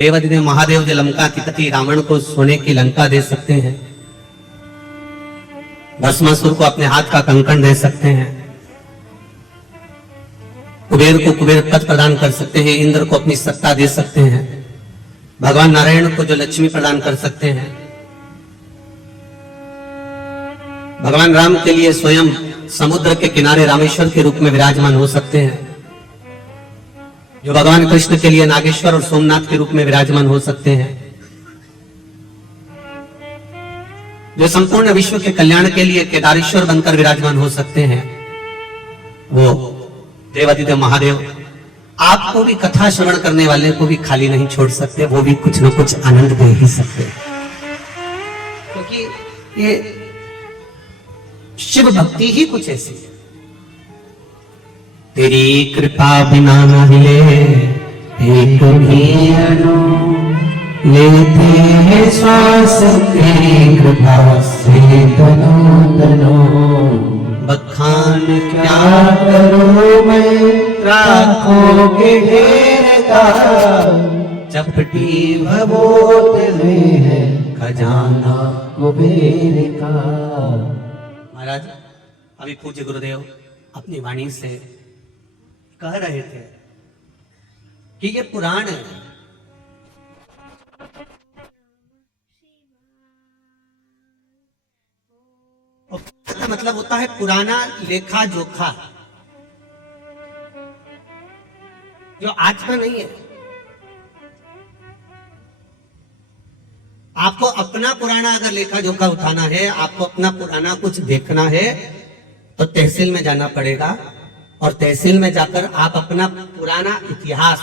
देवादिदेव महादेव जो लंकाधिपति रावण को सोने की लंका दे सकते हैं, भस्मासुर को अपने हाथ का कंकण दे सकते हैं, कुबेर को कुबेर पद प्रदान कर सकते हैं, इंद्र को अपनी सत्ता दे सकते हैं, भगवान नारायण को जो लक्ष्मी प्रदान कर सकते हैं, भगवान राम के लिए स्वयं समुद्र के किनारे रामेश्वर के रूप में विराजमान हो सकते हैं, जो भगवान कृष्ण के लिए नागेश्वर और सोमनाथ के रूप में विराजमान हो सकते हैं, जो संपूर्ण विश्व के कल्याण के लिए केदारेश्वर बनकर विराजमान हो सकते हैं, वो देवादिदेव महादेव आपको भी कथा श्रवण करने वाले को भी खाली नहीं छोड़ सकते, वो भी कुछ न कुछ आनंद दे ही सकते हैं। क्योंकि ये शिव भक्ति ही कुछ ऐसी है। तेरी कृपा बिना न हिले एक भी अणु, लेते हैं श्वास तेरी कृपा से तनो तनो, बखान क्या करूं मैं राखों के ढेर का, चपटी भभूत में है खजाना कुबेर का। महाराज अभी पूज्य गुरुदेव अपनी वाणी से कह रहे थे कि ये पुराण है, मतलब होता है पुराना लेखा जोखा, जो आज का नहीं है। आपको अपना पुराना अगर लेखा जोखा उठाना है, आपको अपना पुराना कुछ देखना है, तो तहसील में जाना पड़ेगा, और तहसील में जाकर आप अपना पुराना इतिहास,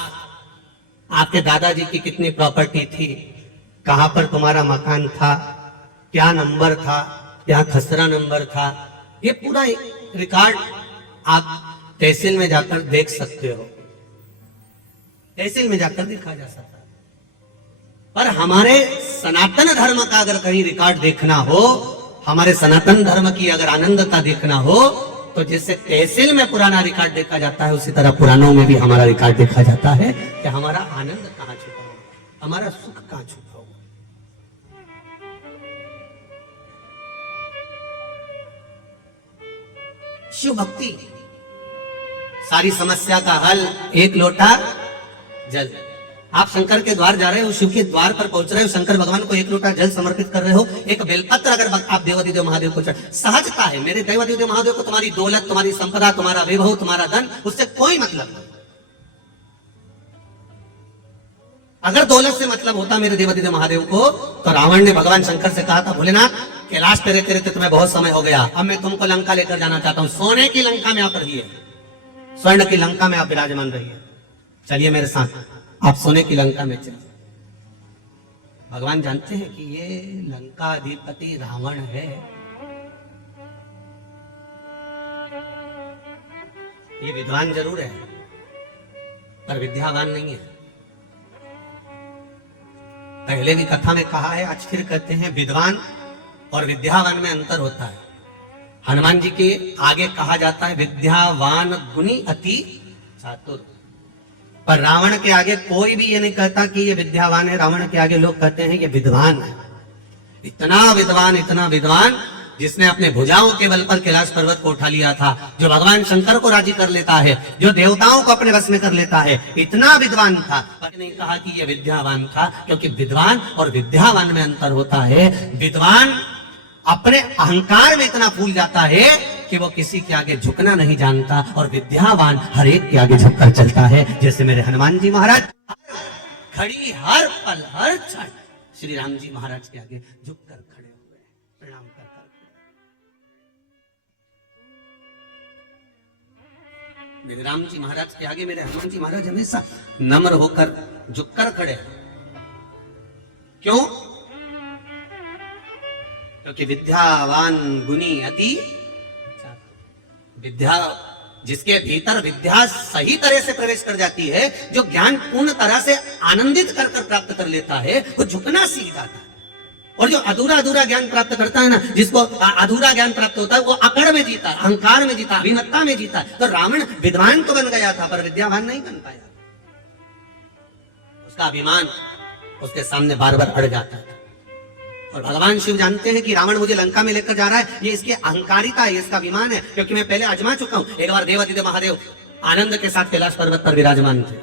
आपके दादाजी की कितनी प्रॉपर्टी थी, कहां पर तुम्हारा मकान था, क्या नंबर था, क्या खसरा नंबर था, ये पूरा रिकॉर्ड आप तहसील में जाकर देख सकते हो। तहसील में जाकर देखा जा सकता है। पर हमारे सनातन धर्म का अगर कहीं रिकॉर्ड देखना हो, हमारे सनातन धर्म की अगर आनंदता देखना हो, तो जैसे तहसील में पुराना रिकॉर्ड देखा जाता है, उसी तरह पुराणों में भी हमारा रिकॉर्ड देखा जाता है कि हमारा आनंद कहां छुपा हुआ, हमारा सुख कहां छुपा हुआ। शिव भक्ति सारी समस्या का हल, एक लोटा जल। आप शंकर के द्वार जा रहे हो, शिव के द्वार पर पहुंच रहे हो, शंकर भगवान को एक लोटा जल समर्पित कर रहे हो, एक बेलपत्र अगर आप देवादिदेव महादेव को चढ़, सहजता है मेरे देवादिदेव महादेव को तुम्हारी दौलत, तुम्हारी संपदा, तुम्हारा वैभव, तुम्हारा धन, उससे कोई मतलब नहीं। अगर दौलत से मतलब होता मेरे देवादिदेव महादेव को, तो रावण ने भगवान शंकर से कहा था, भोलेनाथ कैलाश पे रहते रहते तुम्हें बहुत समय हो गया, अब मैं तुमको लंका लेकर जाना चाहता हूं, सोने की लंका में आप रहिए, स्वर्ण की लंका में आप विराजमान रहिए, चलिए मेरे साथ, आप सोने की लंका में चलिए। भगवान जानते हैं कि ये लंका अधिपति रावण है, ये विद्वान जरूर है पर विद्यावान नहीं है। पहले भी कथा में कहा है, आज फिर कहते हैं, विद्वान और विद्यावान में अंतर होता है। हनुमान जी के आगे कहा जाता है विद्यावान गुणी अति चातुर, पर रावण के आगे कोई भी ये नहीं कहता कि ये विद्यावान है, रावण के आगे लोग कहते हैं ये विद्वान है। इतना विद्वान जिसने अपने भुजाओं के बल पर कैलाश पर्वत को उठा लिया था, जो भगवान शंकर को राजी कर लेता है, जो देवताओं को अपने वश में कर लेता है, इतना विद्वान था। पर नहीं कहा कि ये विद्यावान था, क्योंकि विद्वान और विद्यावान में अंतर होता है। विद्वान अपने अहंकार में इतना फूल जाता है कि वो किसी के आगे झुकना नहीं जानता, और विद्यावान हर एक के आगे झुककर चलता है। जैसे मेरे हनुमान जी महाराज खड़ी हर पल हर क्षण श्री राम जी महाराज के आगे झुककर खड़े हुए, प्रणाम कर मेरे राम जी महाराज के आगे मेरे हनुमान जी महाराज हमेशा नम्र होकर झुककर खड़े। क्यों? क्योंकि विद्यावान गुणी अति, विद्या जिसके भीतर विद्या सही तरह से प्रवेश कर जाती है, जो ज्ञान पूर्ण तरह से आनंदित कर प्राप्त कर लेता है, वो झुकना सीख जाता है। और जो अधूरा ज्ञान प्राप्त करता है ना, जिसको अधूरा ज्ञान प्राप्त होता है, वो अकड़ में जीता, अहंकार में जीता, अभिमत्ता में जीता। तो रावण विद्वान तो बन गया था पर विद्यावान नहीं बन पाया। उसका अभिमान उसके सामने बार बार अड़ जाता था। और भगवान शिव जानते हैं कि रावण मुझे लंका में लेकर जा रहा है, ये इसकी अहंकारिता है, इसका अभिमान है, क्योंकि मैं पहले आजमा चुका हूं। एक बार देवादिदेव महादेव आनंद के साथ कैलाश पर्वत पर विराजमान थे।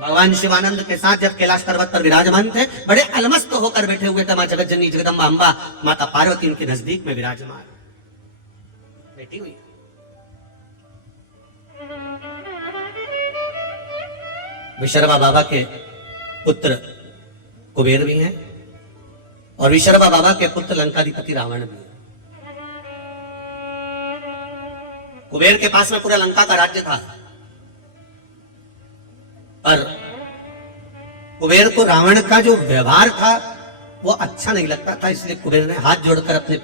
भगवान शिव आनंद के साथ जब कैलाश पर्वत पर विराजमान थे, बड़े अलमस्त होकर बैठे हुए थे। मां जगत जननी जगदम्बा अम्बा माता पार्वती उनके नजदीक में विराजमान बैठी हुई। विशर्मा बाबा के पुत्र कुबेर भी हैं और विशर्मा बाबा के पुत्र लंकाधिपति रावण भी है। कुबेर के पास में पूरा लंका का राज्य था, पर कुबेर को रावण का जो व्यवहार था वो अच्छा नहीं लगता था, इसलिए कुबेर ने हाथ जोड़कर अपने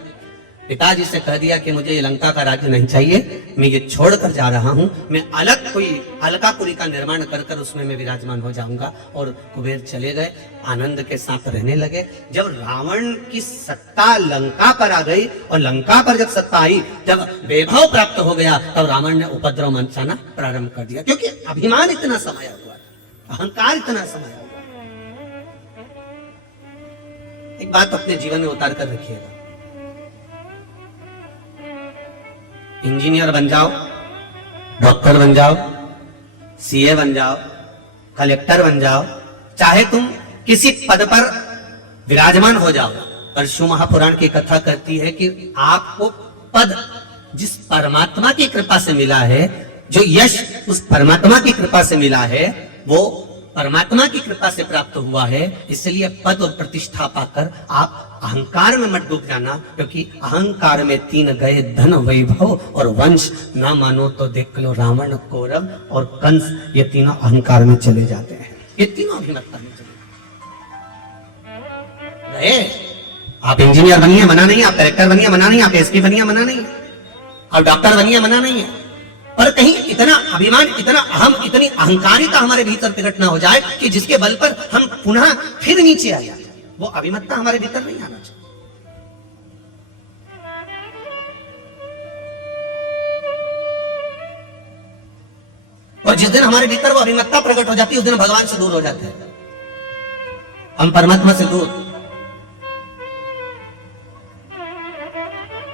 पिताजी से कह दिया कि मुझे ये लंका का राज्य नहीं चाहिए, मैं ये छोड़कर जा रहा हूं, मैं अलग कोई अलकापुरी का निर्माण कर कर उसमें मैं विराजमान हो जाऊंगा। और कुबेर चले गए, आनंद के साथ रहने लगे। जब रावण की सत्ता लंका पर आ गई और लंका पर जब सत्ता आई, जब वैभव प्राप्त हो गया, तब रावण ने उपद्रव मचाना प्रारंभ कर दिया, क्योंकि अभिमान इतना समाया हुआ, अहंकार इतना समाया हुआ। एक बात अपने जीवन में उतार कर रखिएगा, इंजीनियर बन जाओ, डॉक्टर बन जाओ, सीए बन जाओ, कलेक्टर बन जाओ, चाहे तुम किसी पद पर विराजमान हो जाओ, पर शिव महापुराण की कथा कहती है कि आपको पद जिस परमात्मा की कृपा से मिला है, जो यश उस परमात्मा की कृपा से मिला है, वो परमात्मा की कृपा से प्राप्त हुआ है। इसलिए पद और प्रतिष्ठा पाकर आप अहंकार में मत डूब जाना, क्योंकि अहंकार में 3 गए, धन वैभव और वंश। ना मानो तो देख लो रावण, कौरव और कंस, ये तीनों अहंकार में चले जाते हैं, ये तीनों अभिमत्ता में चले गए। आप इंजीनियर बनिए, मना नहीं, आप कलेक्टर बनिए, मना नहीं, आप एसपी बनिए, मना नहीं, आप डॉक्टर बनिए, मना नहीं है, पर कहीं इतना अभिमान, इतना अहम, इतनी अहंकारिता हमारे भीतर प्रकट ना हो जाए कि जिसके बल पर हम पुनः फिर नीचे आ जाए। वो अभिमत्ता हमारे भीतर नहीं आना चाहिए। और जिस दिन हमारे भीतर वो अभिमत्ता प्रकट हो जाती है, उस दिन भगवान से दूर हो जाते हैं, हम परमात्मा से दूर।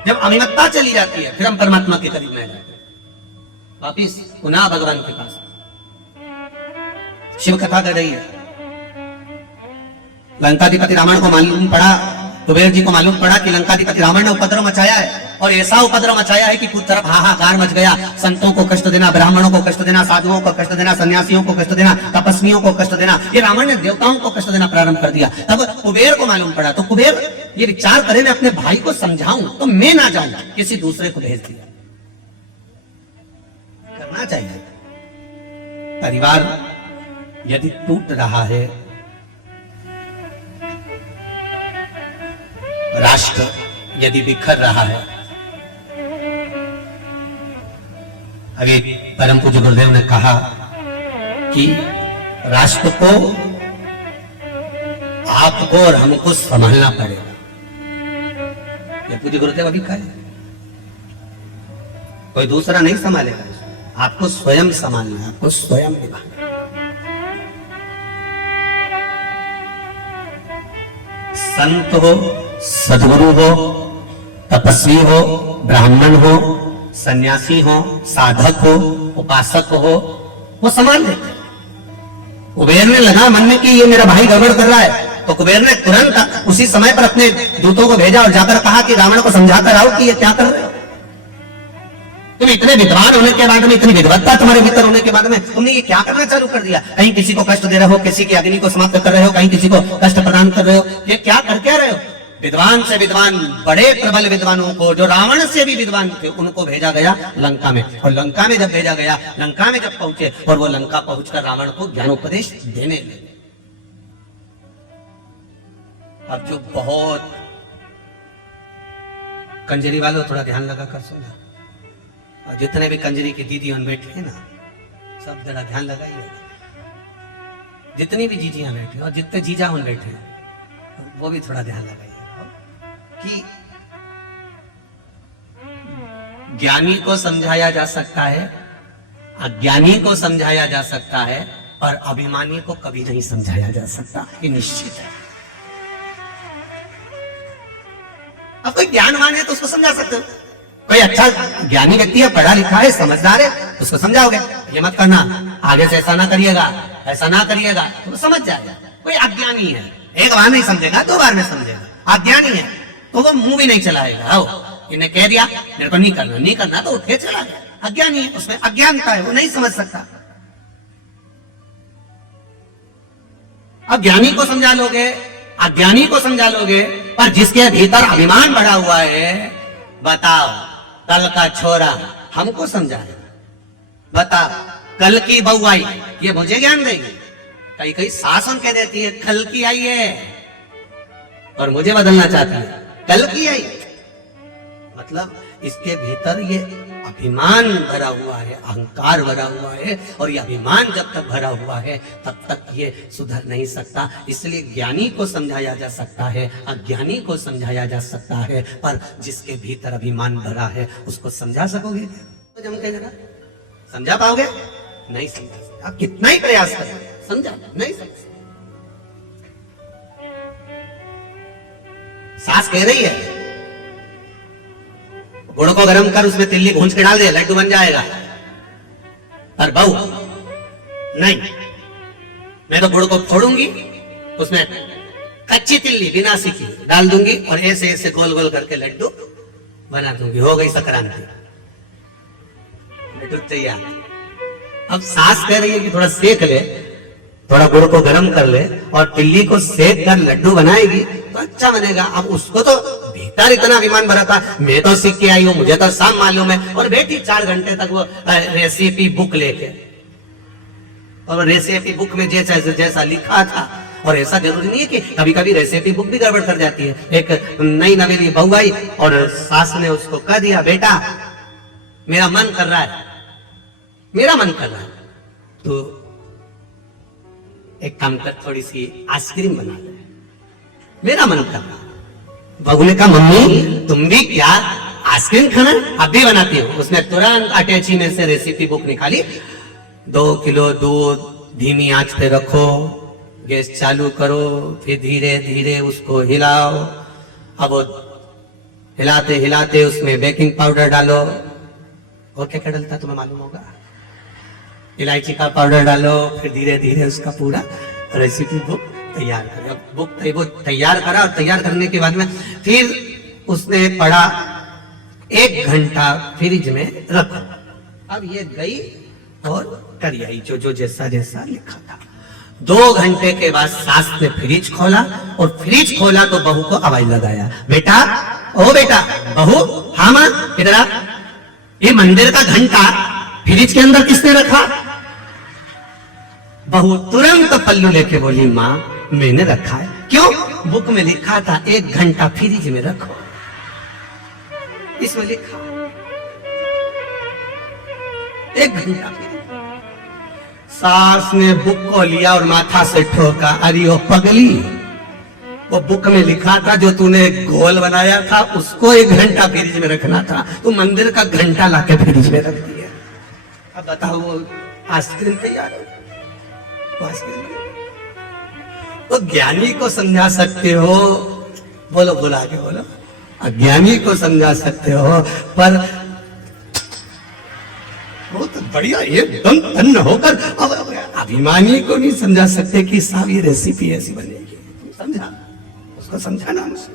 जब अभिमत्ता चली जाती है, फिर हम परमात्मा के करीब में आ जाते हैं, वापिस पुनः भगवान के पास। शिव कथा कर रही है, लंकाधिपति रावण को मालूम पड़ा, कुबेर जी को मालूम पड़ा कि लंकाधिपति रावण ने उपद्रव मचाया है, और ऐसा उपद्रव मचाया है कि पूरी तरफ हाहाकार मच गया। संतों को कष्ट देना, ब्राह्मणों को कष्ट देना, साधुओं को कष्ट देना, सन्यासियों को कष्ट देना, तपस्वियों को कष्ट देना, ये रावण ने देवताओं को कष्ट देना प्रारंभ कर दिया। तब कुबेर को मालूम पड़ा, तो कुबेर ये विचार करे, मैं अपने भाई को समझाऊं तो मैं ना जाऊं, किसी दूसरे को भेज दिया। करना चाहिए। परिवार यदि टूट रहा है, राष्ट्र यदि बिखर रहा है, अभी परम पूज्य गुरुदेव ने कहा कि राष्ट्र को आपको और हमको संभालना पड़ेगा। ये पूज्य गुरुदेव अभी कहे, कोई दूसरा नहीं संभालेगा, आपको स्वयं संभालना है, आपको स्वयं निभाना। संत हो, सद्गुरु हो, तपस्वी हो, ब्राह्मण हो, सन्यासी हो, साधक हो, उपासक हो, वो संभाल लेते। कुबेर ने लगा मन में कि ये मेरा भाई गड़बड़ कर रहा है, तो कुबेर ने तुरंत उसी समय पर अपने दूतों को भेजा और जाकर कहा कि रावण को समझाकर आओ कि ये क्या कर रहे हो। तुम इतने विद्वान होने के बाद में, इतनी विद्वत्ता तुम्हारे भीतर होने के बाद में, तुमने ये क्या करना चालू कर दिया? कहीं किसी को कष्ट दे रहे हो, किसी की अग्नि को समाप्त कर रहे हो, कहीं किसी को कष्ट प्रदान कर रहे हो, ये क्या कर क्या रहे हो? विद्वान से विद्वान, बड़े प्रबल विद्वानों को, जो रावण से भी विद्वान थे, उनको भेजा गया लंका में। और लंका में जब भेजा गया, लंका में जब पहुंचे, और वो लंका पहुंचकर रावण को ज्ञानोपदेश देने लगे। अब जो बहुत कंजरी वालों, थोड़ा ध्यान लगा कर सुना, और जितने भी कंजरी की दीदी उन बैठे हैं ना, सब जरा ध्यान लगाइएगा। जितनी भी जीजियां बैठे और जितने जीजा उन बैठे हैं, वो भी थोड़ा ध्यान लगाइएगा कि ज्ञानी को समझाया जा सकता है, अज्ञानी को समझाया जा सकता है, पर अभिमानी को कभी नहीं समझाया जा सकता, ये निश्चित है। अब कोई ज्ञानवान है तो उसको समझा सकते हो, कोई अच्छा ज्ञानी व्यक्ति है, पढ़ा लिखा है, समझदार है, उसको समझाओगे ये मत करना, आगे से ऐसा ना करिएगा, ऐसा ना करिएगा, तो समझ जाएगा। कोई अज्ञानी है, एक बार नहीं समझेगा, 2 बार में समझेगा। अज्ञानी है तो वो मुंह भी नहीं चलाएगा। आओ इन्हें कह दिया मेरे को नहीं करना, नहीं करना तो उठे चला गया। अज्ञानी है, उसमें अज्ञानता है, वो नहीं समझ सकता। अज्ञानी को समझा लोगे, अज्ञानी को समझा लोगे, पर जिसके भीतर अभिमान बढ़ा हुआ है, बताओ कल का छोरा हमको समझाए, बताओ कल की बहू आई ये मुझे ज्ञान देगी। कई कई सासन कह देती है कल की आई है और मुझे बदलना चाहती है, कल की आई। मतलब इसके भीतर ये अभिमान भरा हुआ है, अहंकार भरा हुआ है, और ये अभिमान जब तक भरा हुआ है तब तक ये सुधर नहीं सकता। इसलिए ज्ञानी को समझाया जा सकता है, अज्ञानी को समझाया जा सकता है, पर जिसके भीतर अभिमान भरा है उसको समझा सकोगे? तो जम के जरा समझा पाओगे? नहीं समझा सकते। आप कितना ही प्रयास करें समझा नहीं समझ। सास कह रही है गुड़ को गर्म कर उसमें तिल्ली भूंज के डाल दे, लड्डू बन जाएगा। और बहू नहीं, मैं तो गुड़ को फोड़ूंगी, उसमें कच्ची तिल्ली बिना सीखी डाल दूंगी और ऐसे ऐसे गोल गोल करके लड्डू बना दूंगी, हो गई संक्रांति, लड्डू तैयार। अब सास कह रही है कि थोड़ा सेक ले, थोड़ा गुड़ को गर्म कर ले और तिल्ली को सेक कर लड्डू बनाएगी तो अच्छा बनेगा। अब उसको तो भीतर इतना अभिमान भरा था, मैं तो सीख के आई हूं, मुझे तो सब मालूम है, और बैठी 4 घंटे तक वो रेसिपी बुक लेके, और रेसिपी बुक में जैसा जैसा लिखा था। और ऐसा जरूरी नहीं है कि कभी कभी रेसिपी बुक भी गड़बड़ कर जाती है। एक नई नवेली बहू आई और सास ने उसको कह दिया बेटा मेरा मन कर रहा है, मेरा मन कर रहा है, तो एक काम कर थोड़ी सी आइसक्रीम बना दे, मेरा मन कर रहा। बहू ने कहा मम्मी तुम भी क्या आइसक्रीम खाना? अभी बनाती हूँ। उसने तुरंत अटैची में से रेसिपी बुक निकाली, 2 किलो दूध धीमी आंच पे रखो, गैस चालू करो, फिर धीरे धीरे उसको हिलाओ। अब हिलाते हिलाते उसमें बेकिंग पाउडर डालो, और क्या क्या डलता तुम्हें मालूम होगा, इलायची का पाउडर डालो, फिर धीरे धीरे उसका पूरा रेसिपी बुक तैयार करें। अब बुक तैयार करा, और तैयार करने के बाद में फिर उसने पढ़ा 1 घंटा फ्रिज में रखो। अब ये गई और कर आई जो जैसा जैसा लिखा था। 2 घंटे के बाद सास ने फ्रिज खोला, और फ्रिज खोला तो बहू को आवाज लगाया, बेटा ओ बेटा बहू, हाँ मां इधर आ, ये मंदिर का घंटा फ्रिज के अंदर किसने रखा? बहू तुरंत पल्लू लेके बोली मां मैंने रखा है। क्यों? बुक में लिखा था 1 घंटा फ्रिज में रखो, इसमें लिखा 1 घंटा फ्रिज। सास ने बुक को लिया और माथा से ठोका, अरे ओ पगली, वो बुक में लिखा था जो तूने गोल बनाया था उसको 1 घंटा फ्रिज में रखना था, तू मंदिर का घंटा लाके फ्रिज में रख दिया। अब बताओ वो आइसक्रीम तैयार हो, तो ज्ञानी को समझा सकते हो, बोलो बोला के बोलो, अज्ञानी को समझा सकते हो, पर वो तो बढ़िया एकदम धन्य होकर अब अभिमानी को नहीं समझा सकते कि साहब ये रेसिपी ऐसी बनेगी। समझा, उसको समझाना मुझसे।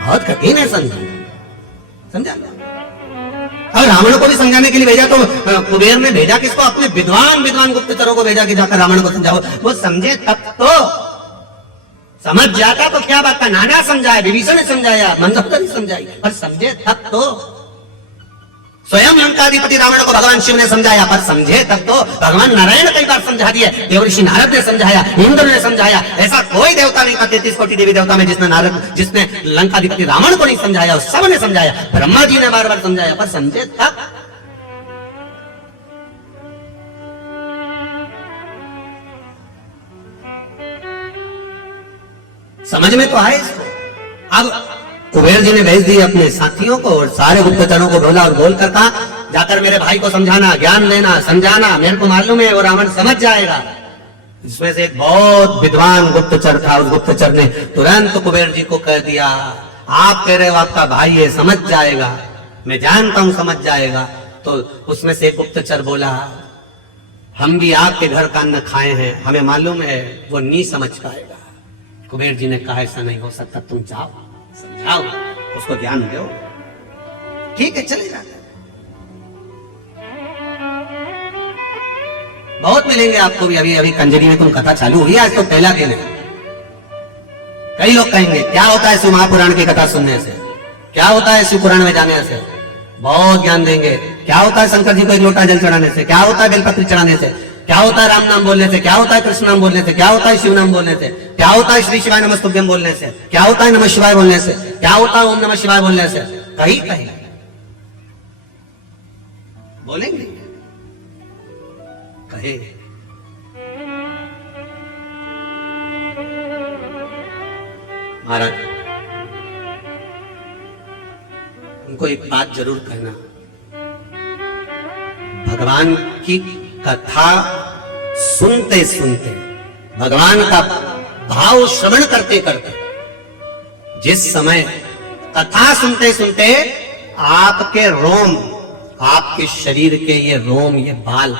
बहुत कठिन है समझा। और रावण को भी समझाने के लिए भेजा तो कुबेर ने भेजा किसको? अपने विद्वान गुप्तचरों को भेजा कि जाकर रावण को समझाओ। वो समझे तब तो, समझ जाता तो क्या बात था। नाना समझाया, विभीषण ने समझाया, मंदोदरी समझाई, पर समझे तब तो। स्वयं लंकाधिपति रावण को भगवान शिव ने समझाया, पर समझे तब तो। भगवान नारायण कई बार समझा दिए, देवर्षि नारद ने समझाया, इंद्र ने समझाया। ऐसा कोई देवता नहीं था 33 कोटि देवी देवता में जिसने लंकाधिपति रावण को नहीं समझाया, सब ने समझाया। ब्रह्मा जी ने बार बार समझाया, पर समझे तब। समझ में तो आए इसको। अब कुबेर जी ने भेज दिए अपने साथियों को और सारे गुप्तचरों को बोला और बोलकर कहा जाकर मेरे भाई को समझाना, ज्ञान देना, समझाना, मेरे को मालूम है वो रावण समझ जाएगा। इसमें से एक बहुत विद्वान गुप्तचर था, उस गुप्तचर ने तुरंत कुबेर जी को कह दिया, आप कह रहे हो आपका भाई है, समझ जाएगा, मैं जानता हूं समझ जाएगा। तो उसमें से एक गुप्तचर बोला, हम भी आपके घर का अन्न खाए हैं, हमें मालूम है वो नहीं समझ पाएगा। कुबेर जी ने कहा ऐसा नहीं हो सकता, तुम जाओ समझाओ उसको, ज्ञान दो। ठीक है, चले जाते, बहुत मिलेंगे आपको भी। अभी अभी कंजरी में तुम कथा चालू हुई, आज तो पहला दिन है। कई लोग कहेंगे क्या होता है शिव महापुराण की कथा सुनने से, क्या होता है शिव पुराण में जाने से, बहुत ज्ञान देंगे। क्या होता है शंकर जी को एक लोटा जल चढ़ाने से, क्या होता है बेलपत्र चढ़ाने से, क्या होता है राम नाम बोलने से, क्या होता है कृष्ण नाम बोलने से, क्या होता है शिव नाम बोलने से, क्या होता है श्री शिवाय नमस्तुभ्यम बोलने से, क्या होता है नमः शिवाय बोलने से, क्या होता है ओम नमः शिवाय बोलने से। कहीं कहीं बोलेंगे, कहे महाराज उनको एक बात जरूर कहना, भगवान की कथा सुनते सुनते, भगवान का भाव श्रवण करते करते, जिस समय कथा सुनते सुनते आपके रोम, आपके शरीर के ये रोम, ये बाल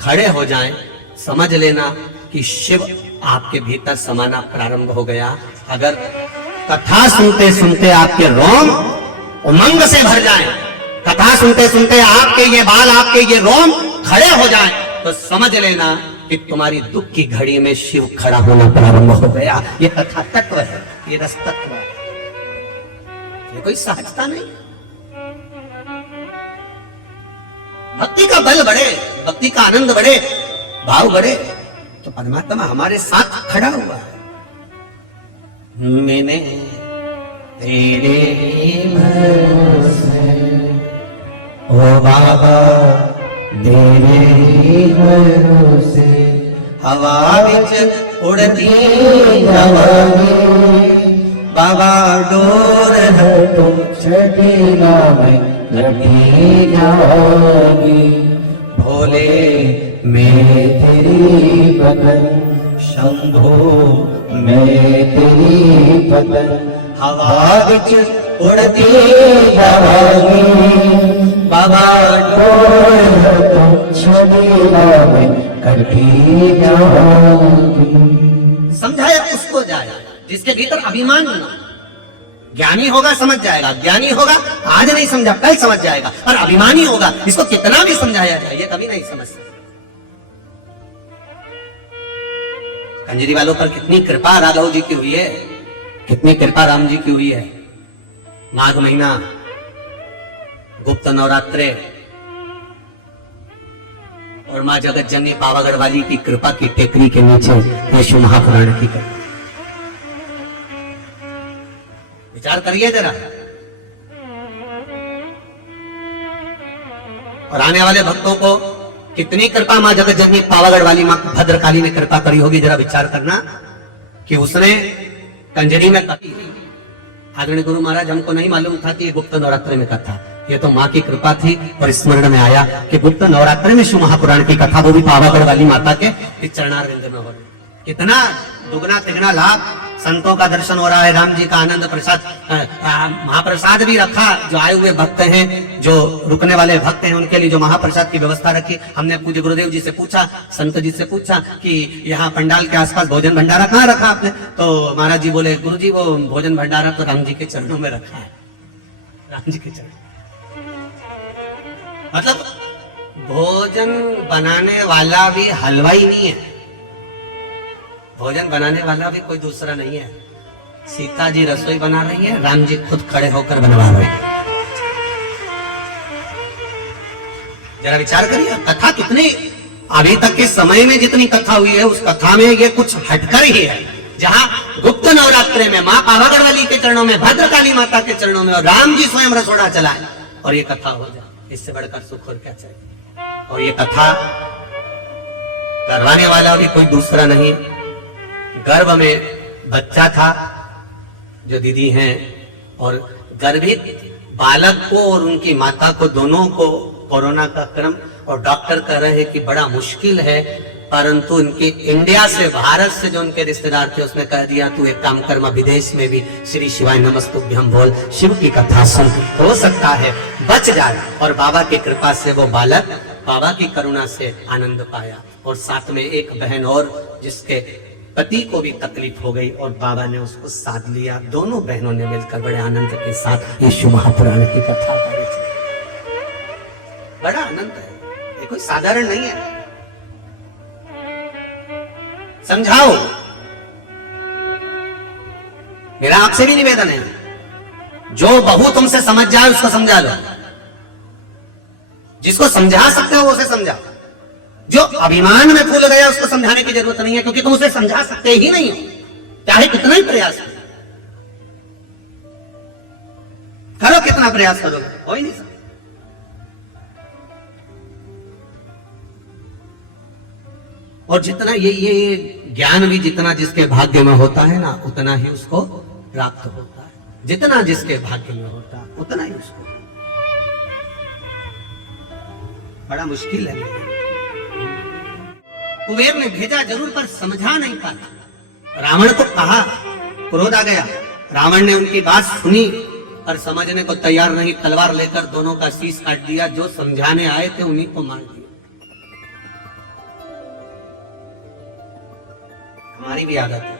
खड़े हो जाएं, समझ लेना कि शिव आपके भीतर समाना प्रारंभ हो गया। अगर कथा सुनते सुनते आपके रोम उमंग से भर जाएं, कथा सुनते सुनते आपके ये बाल, आपके ये रोम खड़े हो जाएं, तो समझ लेना कि तुम्हारी दुख की घड़ी में शिव खड़ा होना प्रारंभ हो गया। ये कथा तत्व है, ये रस तत्व है, ये कोई सहजता नहीं। भक्ति का बल बढ़े, भक्ति का आनंद बढ़े, भाव बढ़े, तो परमात्मा हमारे साथ खड़ा हुआ है। मैंने तेरे भरोसे ओ बाबा, तेरे भरोसे हवा विच उड़ती जावांगी, बाबा डोर है तुम छठीना में लगी जाओगी। भोले मैं तेरी बदन, शंभो मैं तेरी बदन, हवा विच उड़ती जावांगी, बाबा डोर है तुम छठीना में कटी जाओगी। समझाया उसको जाए जिसके भीतर अभिमान ना। ज्ञानी होगा समझ जाएगा, ज्ञानी होगा आज नहीं समझा कल समझ जाएगा, और अभिमानी होगा इसको कितना भी समझाया जाए ये कभी नहीं समझ सकता। कंजरी वालों पर कितनी कृपा राघव जी की हुई है, कितनी कृपा राम जी की हुई है। माघ महीना, गुप्त नवरात्रे, और मां जगत जननी पावागढ़ वाली की कृपा की टेकरी के नीचे ये शिव महापुराण की कथा। विचार करिए जरा, और आने वाले भक्तों को कितनी कृपा मां जगत जननी पावागढ़ वाली मां भद्रकाली ने कृपा करी होगी। जरा विचार करना कि उसने कंजरी में कथी, आदरणीय गुरु महाराज हमको नहीं मालूम था कि ये गुप्त नवरात्रि में कथा, ये तो माँ की कृपा थी और स्मरण में आया कि गुप्त नवरात्रि में शिव महापुराण की कथा, वो भी पावागढ़ वाली माता के चरणारविंद में हो रही। कितना दुगना तिगना लाभ, संतों का दर्शन हो रहा है, राम जी का आनंद प्रसाद, महाप्रसाद भी रखा। जो आए हुए भक्त हैं, जो रुकने वाले भक्त हैं, उनके लिए जो महाप्रसाद की व्यवस्था रखी। हमने पूज्य गुरुदेव जी से पूछा, संत जी से पूछा कि यहाँ पंडाल के आसपास भोजन भंडारा कहाँ रखा आपने? तो महाराज जी बोले, गुरु जी वो भोजन भंडारा तो राम जी के चरणों में रखा है, राम जी के चरण। मतलब भोजन बनाने वाला भी हलवाई नहीं है, भोजन बनाने वाला भी कोई दूसरा नहीं है। सीता जी रसोई बना रही है, राम जी खुद खड़े होकर बनवा रहे हैं। जरा विचार करिए, कथा कितनी, अभी तक के समय में जितनी कथा हुई है उस कथा में ये कुछ हटकर ही है। जहां गुप्त नवरात्रि में मां पावागढ़ वाली के चरणों में, भद्रकाली माता के चरणों में, और राम जी स्वयं रसोड़ा चलाए और ये कथा हो जाए, इससे बढ़कर सुख और क्या चाहिए। और ये कथा करवाने वाला भी कोई दूसरा नहीं, गर्भ में बच्चा था जो दीदी हैं, और गर्भित बालक को और उनकी माता को दोनों को कोरोना का क्रम, और डॉक्टर कह रहे हैं कि बड़ा मुश्किल है, परंतु इनके इंडिया से, भारत से जो उनके रिश्तेदार थे उसने कह दिया तू एक काम कर, विदेश में भी श्री शिवाय नमस्तुभ्यम बोल, शिव की कथा सुन, हो सकता है बच जाए। और बाबा की कृपा से वो बालक बाबा की करुणा से आनंद पाया। और साथ में एक बहन और जिसके पति को भी तकलीफ हो गई और बाबा ने उसको साथ लिया। दोनों बहनों ने मिलकर बड़े आनंद के साथ यीशु महापुराण की कथा करी। बड़ा आनंद है, ये कोई साधारण नहीं है। समझाओ, मेरा आपसे भी निवेदन है, जो बहू तुमसे समझ जाए उसको समझा लो, जिसको समझा सकते हो उसे समझाओ। जो अभिमान में फूल गया उसको समझाने की जरूरत नहीं है, क्योंकि तुम उसे समझा सकते ही नहीं हो, चाहे कितना ही प्रयास करो, कितना प्रयास करोगे, हो ही नहीं सकता। और जितना ये ज्ञान भी जितना जिसके भाग्य में होता है ना, उतना ही उसको प्राप्त होता है। जितना जिसके भाग्य में होता है उतना ही उसको। बड़ा मुश्किल है। कुबेर ने भेजा जरूर पर समझा नहीं पाया। रावण को कहा, क्रोध आ गया। रावण ने उनकी बात सुनी और समझने को तैयार नहीं, तलवार लेकर दोनों का शीश काट दिया। जो समझाने आए थे उन्हीं को मार दिया। हमारी भी आदत है,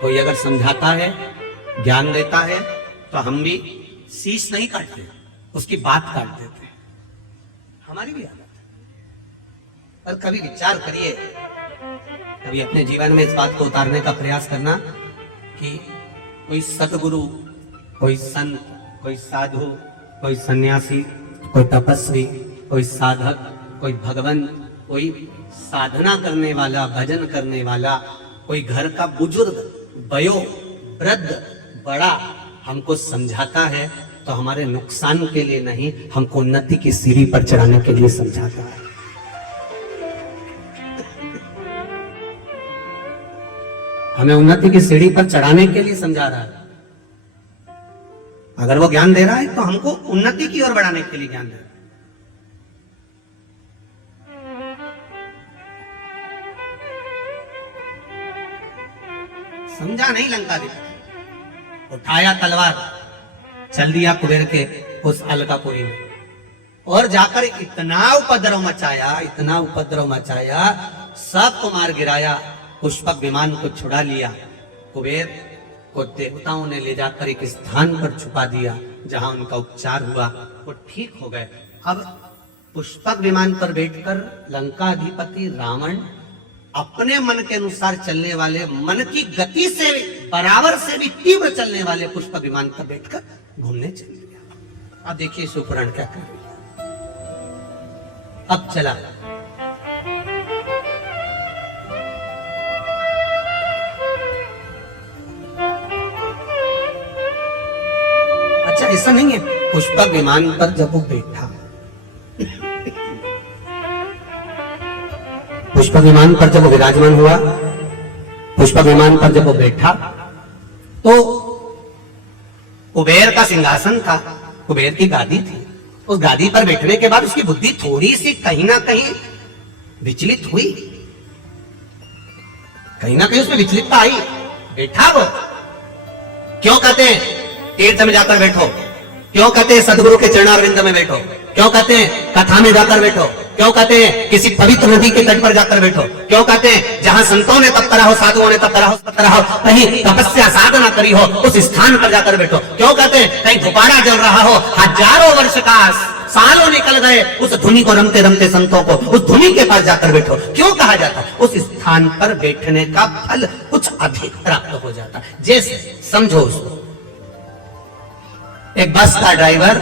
कोई अगर समझाता है, ज्ञान देता है, तो हम भी शीश नहीं काटते, उसकी बात काट देते हैं। हमारी भी आदत है। और कभी विचार करिए, कभी अपने जीवन में इस बात को उतारने का प्रयास करना कि कोई सतगुरु, कोई संत, कोई साधु, कोई सन्यासी, कोई तपस्वी, कोई साधक, कोई भगवंत, कोई साधना करने वाला, भजन करने वाला, कोई घर का बुजुर्ग, वयो वृद्ध, बड़ा हमको समझाता है तो हमारे नुकसान के लिए नहीं, हमको उन्नति की सीढ़ी पर चढ़ाने के लिए समझाता है। हमें उन्नति की सीढ़ी पर चढ़ाने के लिए समझा रहा है। अगर वो ज्ञान दे रहा है तो हमको उन्नति की ओर बढ़ाने के लिए ज्ञान दे रहा है। समझा नहीं लंका दिखा, उठाया तलवार, चल दिया कुबेर के उस अलकापुरी में, और जाकर इतना उपद्रव मचाया, इतना उपद्रव मचाया, सबको मार गिराया। पुष्पक विमान को छुड़ा लिया। कुबेर को देवताओं ने ले जाकर एक स्थान पर छुपा दिया, जहां उनका उपचार हुआ, वो ठीक हो गए। अब पुष्पक विमान पर बैठकर लंकाधिपति रावण अपने मन के अनुसार चलने वाले, मन की गति से बराबर से भी तीव्र चलने वाले पुष्पक विमान पर बैठकर घूमने चले गया। अब देखिए शिवपुराण क्या कर रही है। अब चला, अच्छा ऐसा नहीं है, पुष्पक विमान पर जब वो बैठा, पुष्पक विमान पर जब वो विराजमान हुआ, पुष्पक विमान पर जब वो बैठा, तो कुबेर का सिंहासन था, कुबेर की गादी थी। उस गादी पर बैठने के बाद उसकी बुद्धि थोड़ी सी कहीं ना कहीं विचलित हुई, कहीं ना कहीं उसमें विचलितता आई। बैठा वो, क्यों कहते हैं तीर्थ में जाकर बैठो, क्यों कहते हैं सदगुरु के चरणारविंद में बैठो, क्यों कहते हैं कथा में जाकर बैठो, क्यों कहते हैं किसी पवित्र नदी के तट पर जाकर बैठो, क्यों कहते हैं जहां संतों ने तप करा हो, साधुओं ने तप करा हो, कहीं तपस्या साधना करी हो, उस स्थान पर जाकर बैठो, क्यों कहते हैं कहीं धुपारा जल रहा हो, हजारों वर्ष का, सालों निकल गए, उस धुनी को रमते रमते संतों को उस धुनी के पास जाकर बैठो, क्यों कहा जाता? उस स्थान पर बैठने का फल कुछ अधिक प्राप्त हो जाता। जैसे समझो उसको, एक बस का ड्राइवर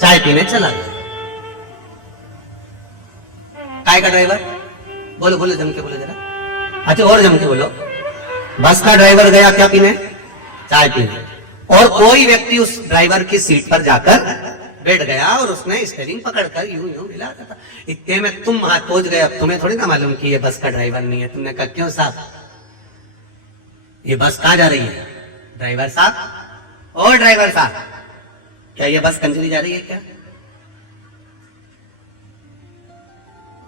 चाय पीने चला गया। काय का ड्राइवर? बोलो बोलो, जम के बोलो जरा। अच्छा और जम के बोलो। बस का ड्राइवर गया क्या पीने? चाय पीने। और कोई व्यक्ति उस ड्राइवर की सीट पर जाकर बैठ गया और उसने स्टीयरिंग पकड़कर यूं यूं हिलाता था। इतने में तुम हाथ पहुंच गए। अब तुम्हें थोड़ी ना मालूम कि ये बस का ड्राइवर नहीं है। तुमने कहा क्यों साहब, ये बस कहां जा रही है? ड्राइवर साहब, और ड्राइवर साहब, क्या ये बस कंजरी जा रही है क्या?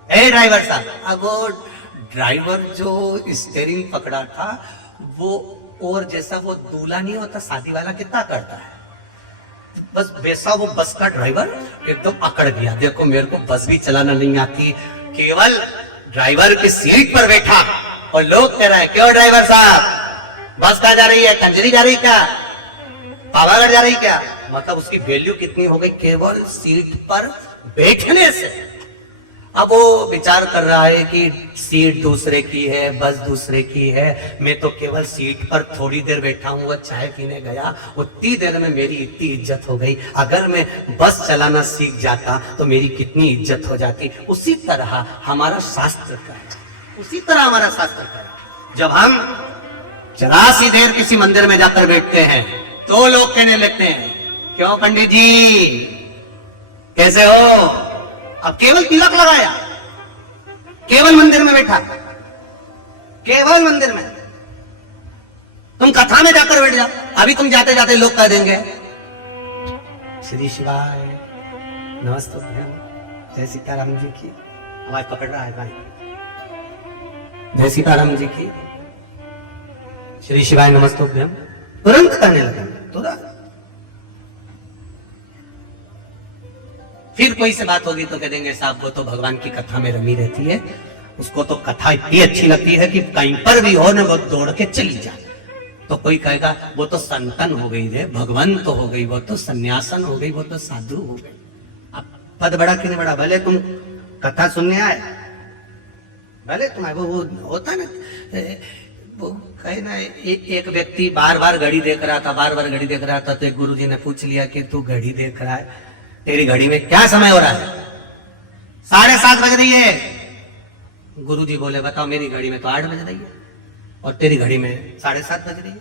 ए ड्राइवर साहब, अब वो ड्राइवर जो स्टीयरिंग पकड़ा था वो, और जैसा वो दूल्हा नहीं होता शादी वाला कितना करता है, बस वैसा वो बस का ड्राइवर एकदम अकड़ गया। देखो मेरे को बस भी चलाना नहीं आती, केवल ड्राइवर की सीट पर बैठा और लोग कह रहे हैं क्यों ड्राइवर साहब बस कहाँ जा रही है, कंजरी जा रही क्या, पावागढ़ जा रही क्या? मतलब उसकी वैल्यू कितनी हो गई केवल सीट पर बैठने से। अब वो विचार कर रहा है कि सीट दूसरे की है, बस दूसरे की है, मैं तो केवल सीट पर थोड़ी देर बैठा हूं, वो चाय पीने गया, उतनी देर में मेरी इतनी इज्जत हो गई, अगर मैं बस चलाना सीख जाता तो मेरी कितनी इज्जत हो जाती। उसी तरह हमारा शास्त्र का है, उसी तरह हमारा शास्त्र का है। जब हम जरा सी देर किसी मंदिर में जाकर बैठते हैं तो लोग कहने लगते हैं क्यों पंडित जी कैसे हो, अब केवल तिलक लगाया, केवल मंदिर में बैठा, केवल मंदिर में, तुम कथा में जाकर बैठ जाओ, अभी तुम जाते जाते लोग कह देंगे श्री शिवाय नमस्ते, जय सीताराम जी की, आवाज पकड़ रहा है भाई, जय सीताराम जी की, श्री शिवाय नमस्तोभ्यम, तुरंत करने लगे तुरंत। फिर कोई से बात होगी तो कह देंगे साहब वो तो भगवान की कथा में रमी रहती है, उसको तो कथा इतनी अच्छी लगती है कि कहीं पर भी हो ना वो दौड़ के चली जाए। तो कोई कहेगा वो तो संतन हो गई रे, भगवान तो हो गई, वो तो सन्यासन हो गई, वो तो साधु हो गई। अब पद बड़ा कि नहीं बड़ा, भले तुम कथा सुनने आए, भले तुम आए, वो होता है ना, वो कहे ना एक व्यक्ति बार बार घड़ी देख रहा था, बार बार घड़ी देख रहा था, तो एक गुरुजी ने पूछ लिया कि तू घड़ी देख रहा है, तेरी घड़ी में क्या समय हो रहा है? 7:30 बज रही है। गुरुजी बोले बताओ मेरी घड़ी में तो 8 बज रही है और तेरी घड़ी में 7:30 बज रही है।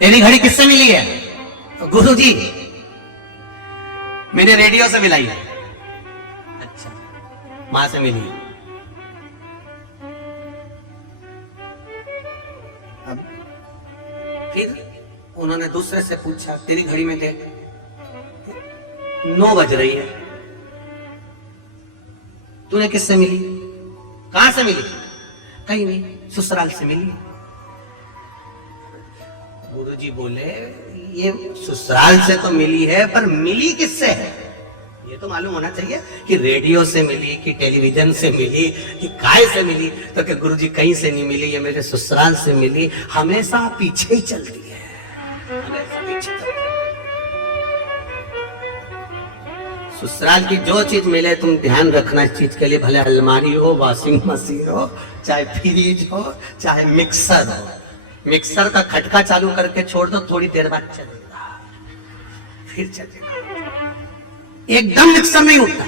तेरी घड़ी किससे मिली है? तो गुरुजी मैंने रेडियो से मिलाई है। अच्छा, मां से मिली है। अब फिर उन्होंने दूसरे से पूछा तेरी घड़ी में देख 9 बज रही है, तूने किससे मिली, कहां से मिली? कहीं नहीं, ससुराल से मिली। गुरुजी बोले ये ससुराल से तो मिली है पर मिली किससे है ये तो मालूम होना चाहिए कि रेडियो से मिली कि टेलीविजन से मिली कि काय से मिली। तो कि गुरुजी कहीं से नहीं मिली, ये मेरे ससुराल से मिली। हमेशा पीछे ही चलती है, ससुराल की जो चीज मिले तुम ध्यान रखना इस चीज के लिए, भले अलमारी हो, वॉशिंग मशीन हो, चाहे फ्रिज हो, चाहे मिक्सर हो। मिक्सर का खटका चालू करके छोड़ दो, थोड़ी देर बाद चलेगा, फिर चलेगा, एकदम मिक्सर नहीं उठता।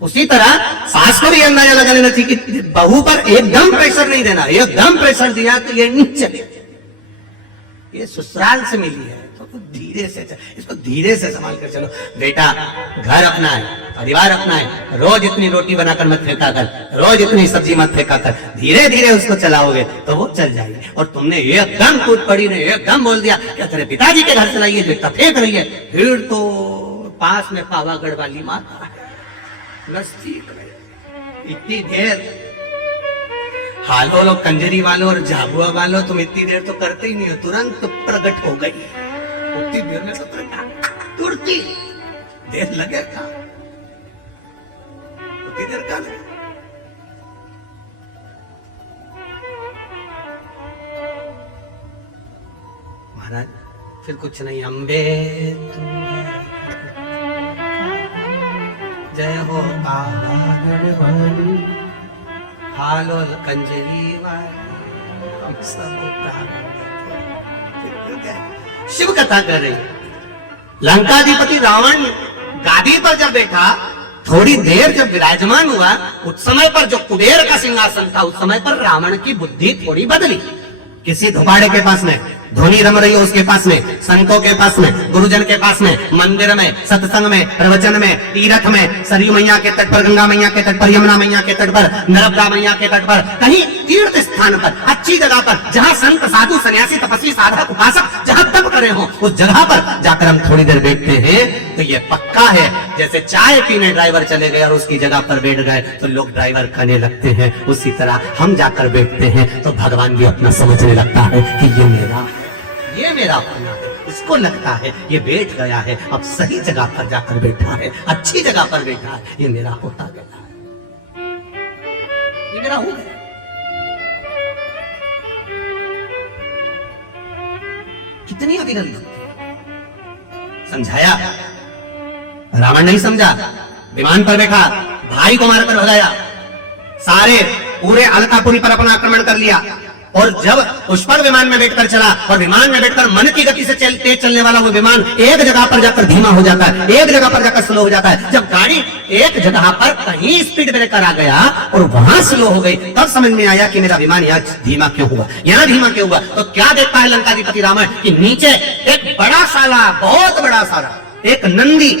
उसी तरह सास को भी अंदाजा लगा लेना चाहिए कि बहू पर एकदम प्रेशर नहीं देना, एकदम प्रेशर दिया तो ये नहीं चलेगा। ये ससुराल से मिली है तो धीरे से इसको धीरे से संभाल कर चलो। बेटा घर अपना है, परिवार अपना है, रोज इतनी रोटी बनाकर मत फेंका कर, रोज इतनी सब्जी मत फेंका कर, धीरे धीरे उसको चलाओगे तो वो चल जाएगी। और तुमने एकदम कूद पड़ी ने एकदम बोल दिया क्या तेरे पिताजी के घर चलाइए जो इतना फेंक रही है, फिर तो पास में पावागढ़ वाली माता है नजदीक में। इतनी देर हालो वालों, कंजरी वालों और झाबुआ वालों तुम इतनी देर तो करते ही नहीं हो, तुरंत प्रकट हो गई। उतनी देर में तो तुरंत देर लगेगा, उतनी देर का लगे। महाराज फिर कुछ नहीं, अम्बे जय हो पावागढ़ वाली, हालोल कंजरी वाली, हम सब शिव कथा कर रही। लंकाधिपति रावण गादी पर जब बैठा, थोड़ी देर जब विराजमान हुआ, उस समय पर जो कुबेर का सिंहासन था, उस समय पर रावण की बुद्धि थोड़ी बदली। किसी धुपाड़े के पास में धोनी रम रही हो, उसके पास में संतों के पास में, गुरुजन के पास में, मंदिर में, सत्संग में, प्रवचन में, तीर्थ में, सरयू मैया के तट पर, गंगा मैया के तट पर, यमुना मैया के तट पर, नर्मदा मैया के तट पर, कहीं तीर्थ स्थान पर, अच्छी जगह पर, जहां संत साधु सन्यासी तपस्वी साधक उपासक जहां तप करे हो उस जगह पर जाकर हम थोड़ी देर बैठते हैं तो ये पक्का है, जैसे चाय पीने ड्राइवर चले गए और उसकी जगह पर बैठ गए तो लोग ड्राइवर करने लगते हैं, उसी तरह हम जाकर बैठते हैं तो भगवान भी अपना समझने लगता है कि ये मेरा है, ये मेरा अपना है। उसको लगता है ये बैठ गया है, अब सही जगह पर जाकर बैठा है, अच्छी जगह पर बैठा है, ये मेरा होता गया है, ये मेरा हो गया। कितनी अविरल समझाया, रावण नहीं समझा, विमान पर बैठा, भाई को मारकर भगाया, सारे पूरे अलकापुरी पर अपना आक्रमण कर लिया। और जब पुष्पक विमान में बैठकर चला और विमान में बैठकर मन की गति से तेज चलने वाला वो विमान एक जगह पर जाकर धीमा हो जाता है, एक जगह पर जाकर स्लो हो जाता है। जब गाड़ी एक जगह पर कहीं स्पीड ब्रेकर आ गया और वहां स्लो हो गई, तब समझ में आया कि मेरा विमान यहाँ धीमा क्यों हुआ, यहाँ धीमा क्यों हुआ। तो क्या देखता है लंकाधिपति रावण कि नीचे एक बड़ा साला, बहुत बड़ा साला, एक नंदी,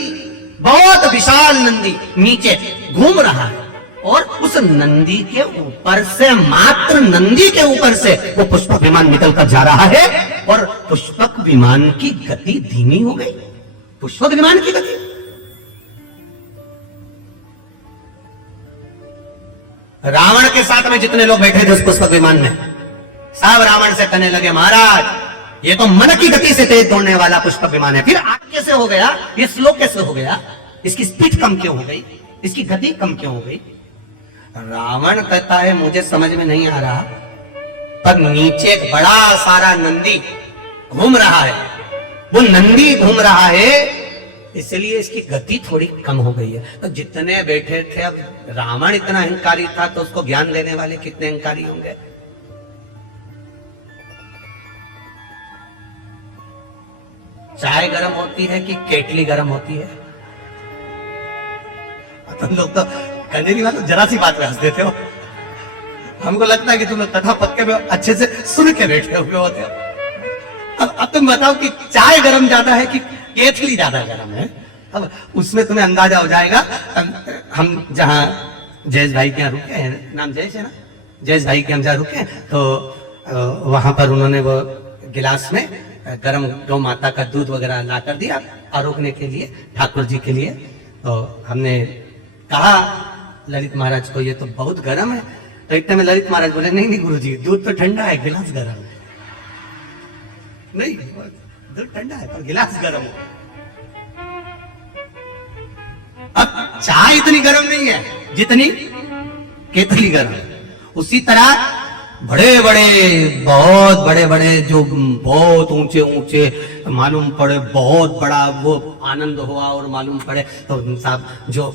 बहुत विशाल नंदी नीचे घूम रहा है और उस नंदी के ऊपर से, मात्र नंदी के ऊपर से वो पुष्पक विमान निकलकर जा रहा है और पुष्पक विमान की गति धीमी हो गई। पुष्पक विमान की गति, रावण के साथ में जितने लोग बैठे थे उस पुष्पक विमान में, सब रावण से कहने लगे, महाराज ये तो मन की गति से तेज दौड़ने वाला पुष्पक विमान है, फिर आग कैसे हो गया, ये स्लो कैसे हो गया, इसकी स्पीड कम क्यों हो गई, इसकी गति कम क्यों हो गई। रावण कहता है मुझे समझ में नहीं आ रहा, पर नीचे एक बड़ा सारा नंदी घूम रहा है, वो नंदी घूम रहा है इसलिए इसकी गति थोड़ी कम हो गई है। तो जितने बैठे थे, अब रावण इतना अहंकारी था तो उसको ज्ञान देने वाले कितने अहंकारी होंगे। चाय गर्म होती है कि केटली गर्म होती है? तुम लोग तो कंजरी वालों जरा सी बात में हंस देते हो, हमको लगता है कि तुम लोग कथा पक्के में अच्छे से सुन के बैठे हुए होते हो। अब तुम बताओ कि चाय गर्म ज्यादा है कि केतली ज्यादा गर्म है? अब उसमें तुम्हें अंदाजा हो जाएगा। हम जहाँ जयेश भाई के यहाँ रुके हैं, नाम जयेश है ना, जयेश भाई के हम जहाँ रुके तो वहां पर उन्होंने वो गिलास में गर्म गौ माता का दूध वगैरह ला कर दिया आरोग्य के लिए, ठाकुर जी के लिए। तो हमने कहा ललित महाराज को ये तो बहुत गर्म है, तो इतने में ललित महाराज बोले नहीं नहीं गुरुजी, दूध तो ठंडा है, गिलास गर्म है। नहीं, दूध ठंडा है पर गिलास गर्म है। अब चाय इतनी गर्म नहीं है जितनी केतली गर्म है। उसी तरह बड़े बड़े, बहुत बड़े बड़े, जो बहुत ऊंचे ऊंचे मालूम पड़े, बहुत बड़ा वो आनंद हुआ और मालूम पड़े, तो साहब जो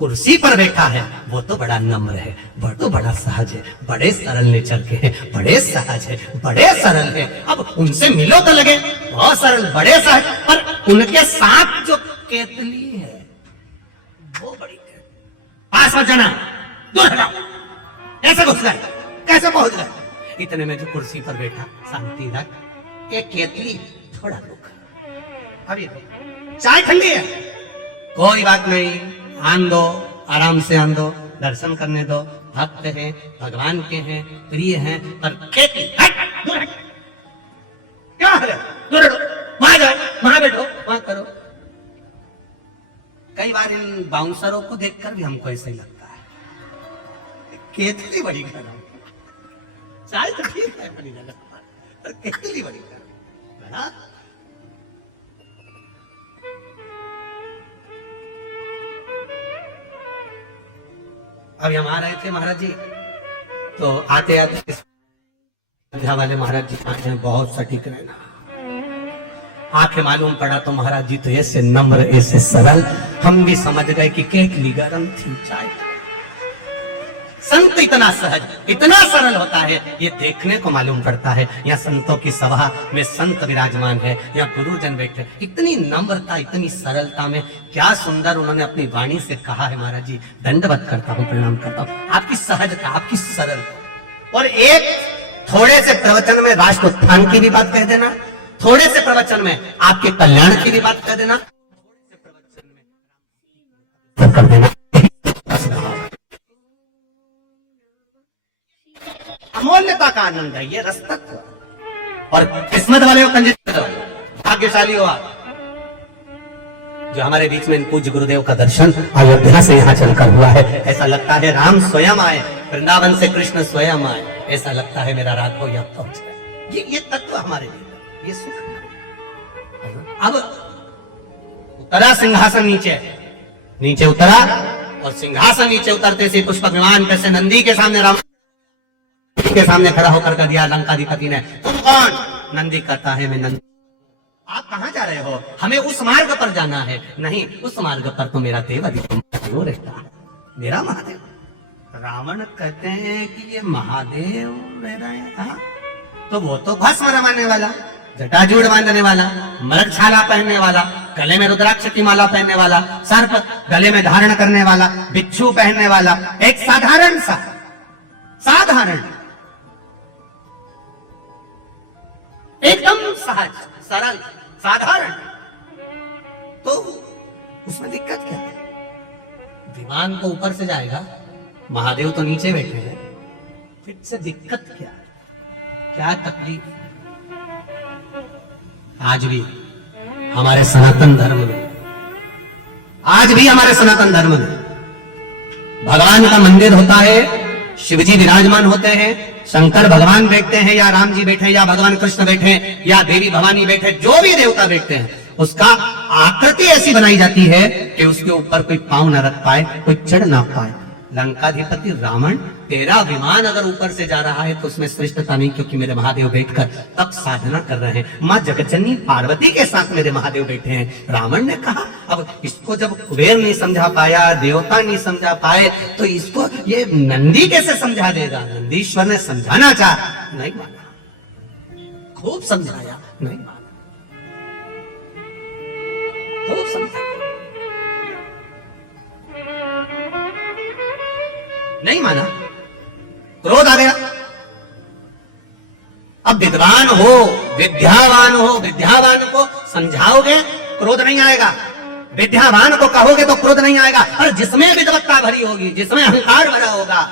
कुर्सी पर बैठा है वो तो बड़ा नम्र है, वो तो बड़ा सहज है, बड़े सरल नेचर के हैं, बड़े सहज है, बड़े सरल है। अब उनसे मिलो तो लगे बहुत सरल, बड़े सहज, पर उनके साथ जो केतली है वो बड़ी है। पास मत जाना, दूर हटाओ, कैसे घुस गए, कैसे पहुंच गए? इतने में जो कुर्सी पर बैठा शांति रख, एक केतली थोड़ा रुक, अभी चाय ठंडी है, कोई बात नहीं, आन दो, आराम से आन दो, दर्शन करने दो, भक्त हैं, भगवान के हैं, प्रिय हैं, पर केतली दूर हट, क्या है, दूर हटो, वहां जाओ, वहां बैठो, वहां करो। कई बार इन बाउंसरों को देखकर भी हमको ऐसा ही लगता है, केतली बड़ी गर्म, चाय तो ठीक है बड़ी गर्म, पर केतली बड़ी गर्म है। अब हम आ रहे थे महाराज जी, तो आते आते वाले महाराज जी आंखें बहुत सटीक रहना, आंखें मालूम पड़ा तो महाराज जी तो ऐसे नम्र, ऐसे सरल, हम भी समझ गए कि केतली गर्म थी, चाय। संत इतना सहज, इतना सरल होता है, ये देखने को मालूम पड़ता है। यहाँ संतों की सभा में संत विराजमान है, यहाँ गुरुजन बैठे, इतनी नम्रता, इतनी सरलता में, क्या सुंदर उन्होंने अपनी वाणी से कहा है। महाराज जी दंडवत करता हूँ, प्रणाम करता हूँ, आपकी सहजता, आपकी सरलता। और एक थोड़े से प्रवचन में राष्ट्रोत्थान की भी बात कह देना, थोड़े से प्रवचन में आपके कल्याण की भी बात कह देना, थोड़े से प्रवचन में कर देना। अमूल्यता का आनंद है ये, रस तत्व। और किस्मत वाले को कंजूस करो, भाग्यशाली हो आप, जो हमारे बीच में इन पूज्य गुरुदेव का दर्शन अयोध्या से यहाँ चलकर हुआ है। ऐसा लगता है राम स्वयं आए, वृंदावन से कृष्ण स्वयं आए। ऐसा लगता है मेरा राघव यहाँ पहुंच गया। ये तत्व हमारे लिए, ये सुख। अब उतरा सिंहासन नीचे, नीचे उतरा और सिंहासन नीचे उतरते से पुष्पक विमान पे से नंदी के सामने राम के सामने खड़ा होकर कर दिया लंकाधिपति ने, तुम कौन? नंदी कहता है मैं नंदी। आप कहां जा रहे हो? हमें उस मार्ग पर जाना है। नहीं, उस मार्ग पर तो मेरा देव अधिकम रहता है, मेरा महादेव। रावण कहते हैं कि ये महादेव रह रहे हैं, तो वो तो भस्म रमाने वाला, जटाजूड़ बांधने वाला, मृगछाला पहनने वाला, गले में रुद्राक्ष की माला पहनने वाला, सर्प गले में धारण करने वाला, बिच्छू पहनने वाला, एक साधारण सा, साधारण, एकदम सहज सरल साधारण, तो उसमें दिक्कत क्या है? विमान तो ऊपर से जाएगा, महादेव तो नीचे बैठे हैं, फिर से दिक्कत क्या है? क्या तकलीफ? आज भी हमारे सनातन धर्म में, आज भी हमारे सनातन धर्म में भगवान का मंदिर होता है, शिवजी विराजमान होते हैं, शंकर भगवान बैठते हैं या राम जी बैठे या भगवान कृष्ण बैठे या देवी भवानी बैठे, जो भी देवता बैठते हैं, उसका आकृति ऐसी बनाई जाती है कि उसके ऊपर कोई पांव न रख पाए, कोई चढ़ ना पाए। लंकाधिपति रावण, तेरा विमान अगर ऊपर से जा रहा है तो उसमें श्रेष्ठता नहीं, क्योंकि मेरे महादेव बैठकर तब साधना कर रहे हैं, मां जगज्जननी पार्वती के साथ मेरे महादेव बैठे हैं। रावण ने कहा, अब इसको जब कुबेर नहीं समझा पाया, देवता नहीं समझा पाए, तो इसको ये नंदी कैसे समझा देगा? नंदीश्वर ने समझाना चाहा, नहीं माना, खूब समझाया, नहीं माना, खूब समझाया, नहीं माना, क्रोध आ गया। अब विद्वान हो, विद्यावान हो, विद्यावान को समझाओगे क्रोध नहीं आएगा, विद्यावान को कहोगे तो क्रोध नहीं आएगा। और जिसमें विद्वत्ता भरी होगी, जिसमें अहंकार भरा होगा,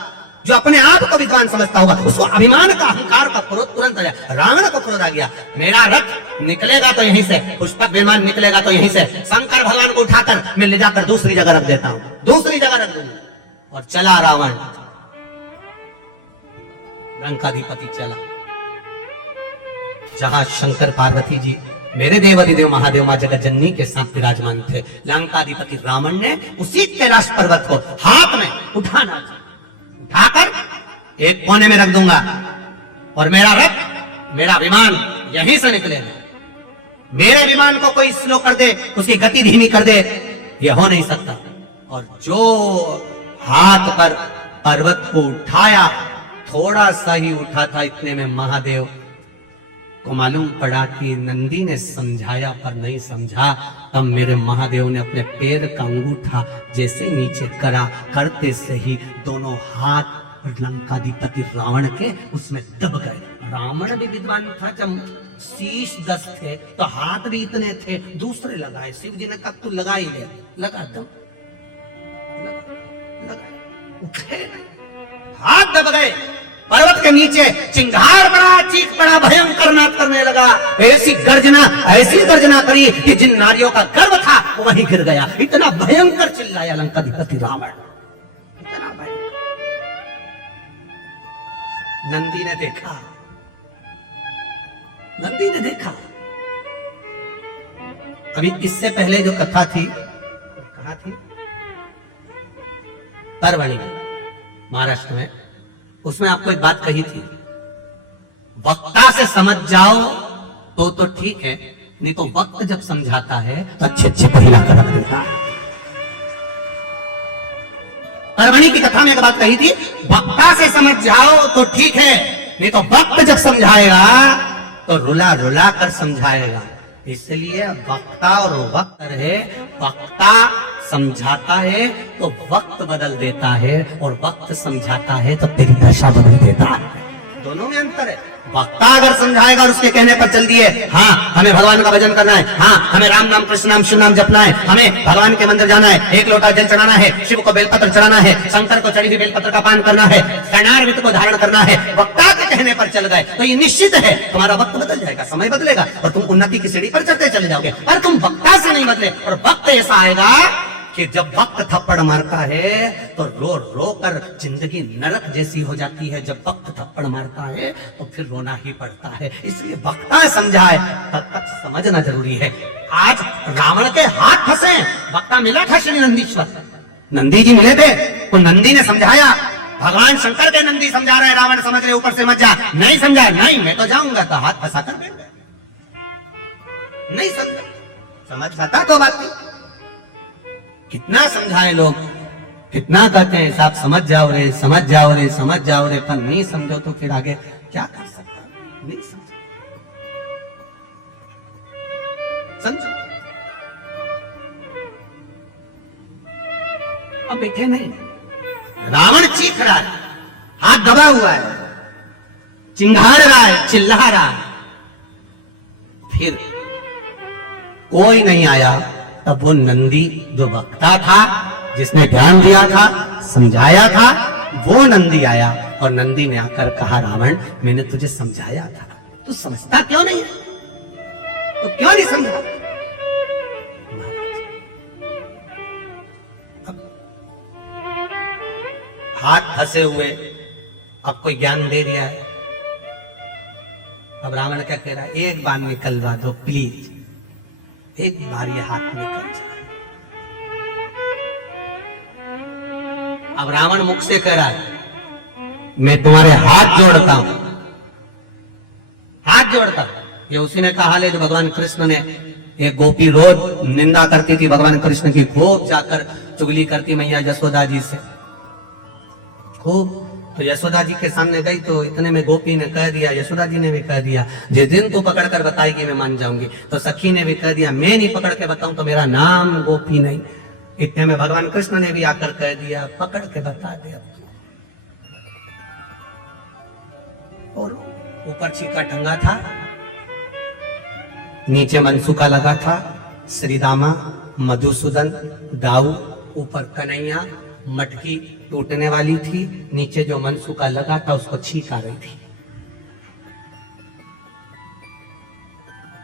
जो अपने आप को विद्वान समझता होगा, उसको अभिमान का, अहंकार का क्रोध तुरंत आ जाए। रावण को क्रोध आ गया, मेरा रथ निकलेगा तो यहीं से, पुष्पक विमान निकलेगा तो यहीं से, शंकर भगवान को उठाकर मैं ले जाकर दूसरी जगह रख देता हूं, दूसरी जगह रख दूंगा। और चला रावण, लंकाधिपति चला जहां शंकर पार्वती जी, मेरे देव अधिदेव महादेव मां जगज्जननी के साथ विराजमान थे। लंकाधिपति रावण ने उसी कैलाश पर्वत को हाथ में उठाना, उठाकर एक कोने में रख दूंगा और मेरा रथ, मेरा विमान यहीं से निकलेगा। मेरे विमान को कोई स्लो कर दे, उसकी गति धीमी कर दे, यह हो नहीं सकता। और जो हाथ पर पर्वत को उठाया, थोड़ा सा ही उठा था, इतने में महादेव को मालूम पड़ा कि नंदी ने समझाया पर नहीं समझा। तब मेरे महादेव ने अपने पैर का अंगूठा जैसे नीचे करा, करते से ही दोनों हाथ लंकाधिपति रावण के उसमें दब गए। रावण भी विद्वान था, जब शीश 10 थे तो हाथ भी इतने थे, दूसरे लगाए। शिव जी ने कहा तू लगा ही ले, लगा दम, उठे, हाथ दब गए। पर्वत के नीचे चिंगार पड़ा, चीख पड़ा, भयंकर नाद करने लगा। ऐसी गर्जना करी कि जिन नारियों का गर्व था वो वहीं गिर गया। इतना भयंकर चिल्लाया लंकाधिपति रावण, इतना भयंकर। नंदी ने देखा, नंदी ने देखा। अभी इससे पहले जो कथा थी, कहा थी परवणी महाराष्ट्र में, उसमें आपको एक बात कही थी, वक्ता से समझ जाओ तो ठीक है, नहीं तो वक्त जब समझाता है तो अच्छे अच्छे पहिला कर रख देता है। परवणी की कथा में एक बात कही थी, वक्ता से समझ जाओ तो ठीक है, नहीं तो वक्त जब समझाएगा तो रुला रुला कर समझाएगा। इसलिए वक्ता और वक्त है, वक्ता समझाता है तो वक्त बदल देता है, और वक्त समझाता है तो तेरी दशा बदल देता है। दोनों में अंतर है। वक्ता अगर समझाएगा और उसके कहने पर चल दिए, हाँ हमें भगवान का भजन करना है, हाँ हमें राम नाम कृष्ण नाम शिव नाम जपना है, हमें भगवान के मंदिर जाना है, एक लोटा जल चढ़ाना है, शिव को बेलपत्र चढ़ाना है, शंकर को चढ़ी हुई बेलपत्र का पान करना है, कर्णारविंद को धारण करना है, वक्ता के कहने पर चल गए तो ये निश्चित है तुम्हारा वक्त बदल जाएगा, समय बदलेगा और तुम उन्नति की सीढ़ी पर चढ़ते चले जाओगे। पर तुम वक्ता से नहीं बदले, और वक्त ऐसा आएगा कि जब वक्त थप्पड़ मारता है तो रो रो कर जिंदगी नरक जैसी हो जाती है। जब वक्त थप्पड़ मारता है तो फिर रोना ही पड़ता है। इसलिए वक्ता समझाए तब तक समझना जरूरी है। आज रावण के हाथ फंसे, वक्ता मिला था श्री नंदीश्वर, नंदी जी मिले थे तो नंदी ने समझाया। भगवान शंकर के नंदी समझा रहे, रावण समझ रहे ऊपर से मत जा, नहीं समझा, नहीं मैं तो जाऊंगा, तो हाथ फंसा कर बैठ गए। नहीं समझा, समझ जाता तो बात नहीं। कितना समझाए लोग, कितना कहते हैं साहब समझ जाओ रे, समझ जाओ रे, समझ जाओ रे, पर नहीं समझो तो फिर आगे क्या कर सकता, नहीं समझो, समझो। अब बैठे नहीं, रावण चीख रहा है, हाथ दबा हुआ है, चिंघाड़ रहा है, चिल्ला रहा है, फिर कोई नहीं आया। तब वो नंदी जो वक्ता था, जिसने ध्यान दिया था, समझाया था, वो नंदी आया और नंदी ने आकर कहा रावण मैंने तुझे समझाया था, तू समझता क्यों नहीं है, तो क्यों नहीं समझा। हाथ फंसे हुए, अब कोई ज्ञान दे दिया है। अब रावण क्या कह रहा है, एक बार निकलवा दो प्लीज, एक बार ये हाथ निकल जाए। अब रावण मुख से कह रहा है मैं तुम्हारे हाथ जोड़ता हूं, हाथ जोड़ता हूं। ये उसी ने कहा ले जो भगवान कृष्ण ने, एक गोपी रोज निंदा करती थी भगवान कृष्ण की, खूब जाकर चुगली करती मैया यशोदा जी से खूब। तो यशोदा जी के सामने गई तो इतने में गोपी ने कह दिया, यशोदा जी ने भी कह दिया जिस दिन तू पकड़ कर बताएगी मैं मान जाऊंगी। तो सखी ने भी कह दिया मैं नहीं पकड़ के बताऊं तो मेरा नाम गोपी नहीं। इतने में भगवान कृष्ण ने भी आकर कह दिया पकड़ के बता दे। और ऊपर चीका टंगा था, नीचे मनसुका लगा था, श्री रामा, मधुसूदन, दाऊ, ऊपर कन्हैया, मटकी टूटने वाली थी, नीचे जो मनसुका लगा था उसको छींक आ रही थी।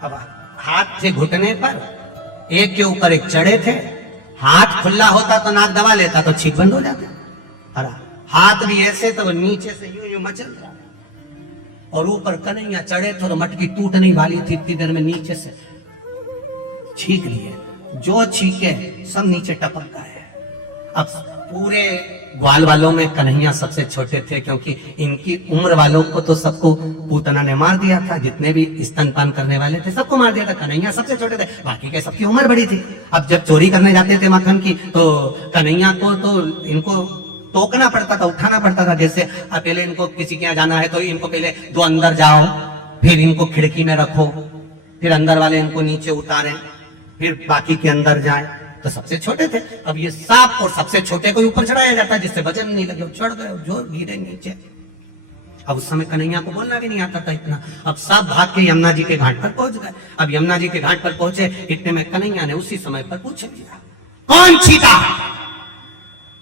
अब हाथ थे घुटने पर, एक के ऊपर एक चढ़े थे, हाथ खुला होता तो नाक दबा लेता तो छींक बंद हो जाता, और हाथ भी ऐसे तो नीचे से यूं यूं मचल रहा, और ऊपर कन्हैया चढ़े थे तो मटकी टूटने वाली थी, इतनी देर में नीचे से छींक लिए, जो छींके सब नीचे टपक गए। अब पूरे ग्वाल वालों में कन्हैया सबसे छोटे थे, क्योंकि इनकी उम्र वालों को तो सबको पूतना ने मार दिया था, जितने भी स्तनपान करने वाले थे सबको मार दिया था, कन्हैया सबसे छोटे थे, बाकी के सबकी उम्र बड़ी थी। अब जब चोरी करने जाते थे मक्खन की तो कन्हैया को तो इनको टोकना पड़ता था, उठाना पड़ता था। जैसे पहले इनको किसी के यहाँ जाना है तो इनको पहले दो अंदर जाओ, फिर इनको खिड़की में रखो, फिर अंदर वाले इनको नीचे उतारे, फिर बाकी के अंदर जाए, तो सबसे छोटे थे। अब ये सांप और सबसे छोटे को ऊपर चढ़ाया जाता है जिससे वजन नहीं लगे, चढ़ गए जो गिरे नीचे। अब उस समय कन्हैया को बोलना भी नहीं आता था इतना। अब सब भाग के यमुना जी के घाट पर पहुंच गए। अब यमुना जी के घाट पर पहुंचे, इतने में कन्हैया ने उसी समय पर पूछ लिया कौन छीटा।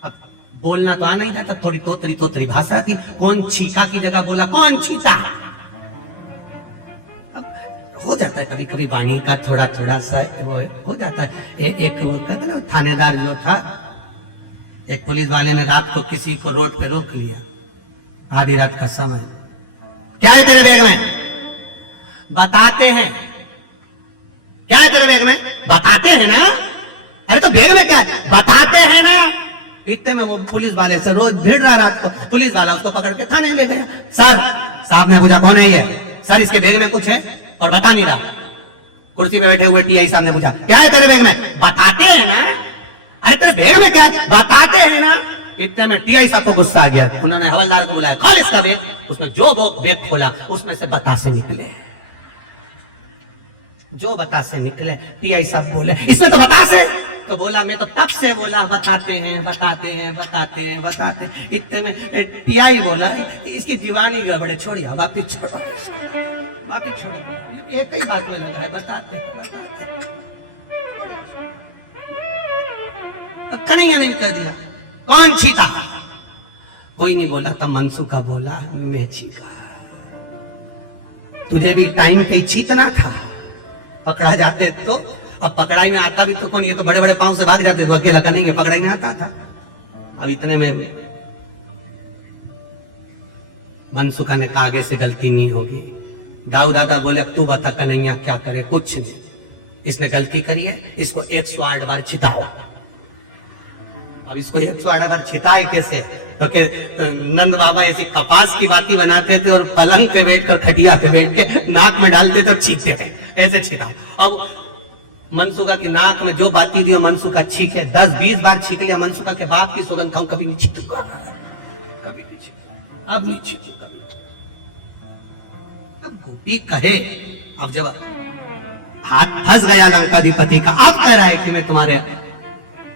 अब बोलना तो आ नहीं जाता, थोड़ी तोतरी तोतरी भाषा थी, कौन छीका की जगह बोला कौन छीटा। हो जाता है कभी कभी वाणी का थोड़ा थोड़ा सा वो हो जाता है। एक वो कहते ना थानेदार जो था, एक पुलिस वाले ने रात को किसी को रोड पे रोक लिया, आधी रात का समय, क्या है तेरे बैग में, बताते हैं, क्या है तेरे बैग में, बताते हैं ना, अरे तो बैग में क्या है, बताते हैं ना। इतने में वो पुलिस वाले से रोज भिड़ रहा रात को, पुलिस वाला उसको पकड़ के थाने ले गया। सर साहब ने पूछा कौन है ये, सर इसके बैग में कुछ है और बता नहीं रहा। कुर्सी पे बैठे हुए टीआई साहब ने पूछा क्या है तेरे बैग में, बताते हैं ना, अरे तेरे बैग में क्या है, बताते हैं ना। इतने में टीआई साहब को गुस्सा आ गया, उन्होंने हवलदार को बुलाया, खोल इसका बैग। उसमें जो बैग खोला उसमें से बतासे निकले, जो बतासे निकले। टीआई साहब बोले इसमें तो बतासे, तो बोला मैं तो तब से बोला बताते हैं बताते हैं बताते हैं बताते। इतने में टीआई बोला इसकी दीवानी गड़बड़े, छोड़िए वापिस छोड़ो, वापिस छोड़ो, एक ही बात में लगा है बताते बताते। कन्हैया ने कह दिया कौन छीटा, कोई नहीं बोला, तब मनसुखा बोला मैं छीका। तुझे भी टाइम पे चीतना था, पकड़ा जाते तो। अब पकड़ाई में आता भी तो कौन, ये तो बड़े बड़े पांव से भाग जाते तो अकेला करेंगे, पकड़ाई में आता था। अब इतने में मनसुखा ने कहा आगे से गलती नहीं होगी। दाऊ दादा बोले अब तू बता कन्हैया क्या करे, कुछ नहीं, इसने गलती करी है, इसको 108 बार छिताओ। अब इसको 108 बार छिताए कैसे, तो नंद बाबा ऐसी कपास की बाती बनाते थे और पलंग पे बैठकर खटिया पे बैठ के नाक में डालते थे और छींकते थे, ऐसे छिताओ। अब मनसुखा की नाक में जो बाती दी मनसुखा छींके, 10-20 बार छींक लिया। मनसुखा के बाप की सौगंध खाऊं, कभी नहीं छींकूंगा, कभी नहीं छींकूंगा, अब नहीं छींकूंगा। अब गोपी कहे, अब जब हाथ फंस गया लंकाधिपति का, अब कह रहा है कि मैं तुम्हारे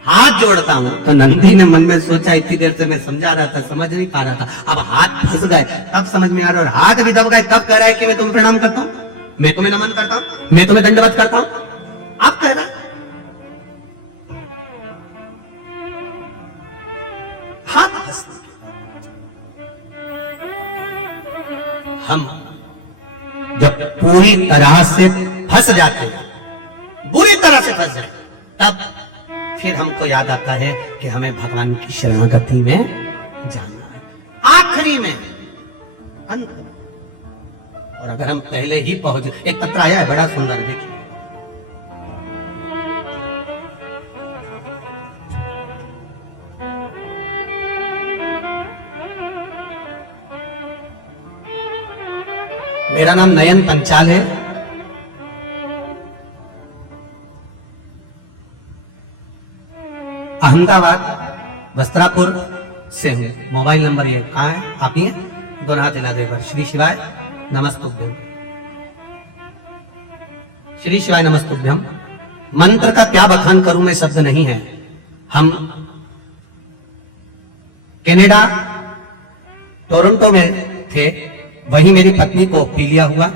हाथ जोड़ता हूं, तो नंदी ने मन में सोचा, इतनी देर से मैं समझा रहा था, समझ नहीं पा रहा था, अब हाथ फंस गए तब समझ में आ रहा है, और हाथ भी दब गए तब कह रहा है कि मैं तुम्हें प्रणाम करता हूं, मैं तुम्हें नमन करता हूं, मैं तुम्हें दंडवत करता हूं। अब कह रहा हाथ फंस, हम जब पूरी तरह से फंस जाते हैं, बुरी तरह से फंस जाए, तब फिर हमको याद आता है कि हमें भगवान की शरणागति में जाना है, आखिरी में, अंत में। और अगर हम पहले ही पहुंच, एक पत्र आया है बड़ा सुंदर, देखिए, मेरा नाम नयन पंचाल है, अहमदाबाद वस्त्रापुर से हूं। मोबाइल नंबर ये कहाँ है, आप ही हैं, दोनों हाथ हिला दे एक बार। श्री शिवाय नमस्तुभ्यम, श्री शिवाय नमस्तुभ्यम। मंत्र का क्या बखान करूं मैं, शब्द नहीं है। हम कनाडा टोरंटो में थे, वहीं मेरी पत्नी को पीलिया हुआ,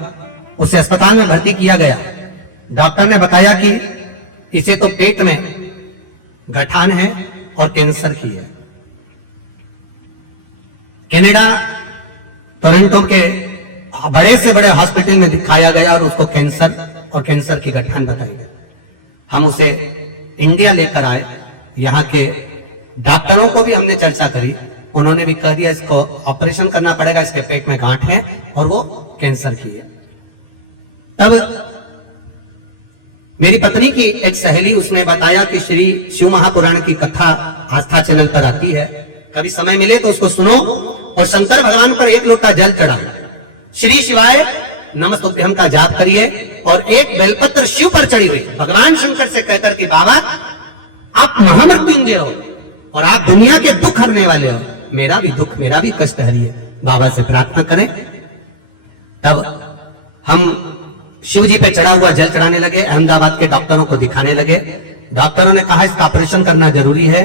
उसे अस्पताल में भर्ती किया गया। डॉक्टर ने बताया कि इसे तो पेट में गठान है और कैंसर की है। कनाडा टोरंटो के बड़े से बड़े हॉस्पिटल में दिखाया गया और उसको कैंसर और कैंसर की गठान बताई गई। हम उसे इंडिया लेकर आए, यहाँ के डॉक्टरों को भी हमने चर्चा करी, उन्होंने भी कह दिया इसको ऑपरेशन करना पड़ेगा, इसके पेट में गांठ है और वो कैंसर की है। तब मेरी पत्नी की एक सहेली, उसने बताया कि श्री शिव महापुराण की कथा आस्था चैनल पर आती है, कभी समय मिले तो उसको सुनो और शंकर भगवान पर एक लोटा जल चढ़ाओ, श्री शिवाय नमस्तुभ्यम का जाप करिए और एक बेलपत्र शिव पर चढ़ी हुई भगवान शंकर से कहकर कि बाबा आप महामृत्युंजय हो और आप दुनिया के दुख हरने वाले हो, मेरा भी दुख, मेरा भी कष्ट हरिए, बाबा से प्रार्थना करें। तब हम शिव जी पे चढ़ा हुआ जल चढ़ाने लगे, अहमदाबाद के डॉक्टरों को दिखाने लगे। डॉक्टरों ने कहा इसका ऑपरेशन करना जरूरी है,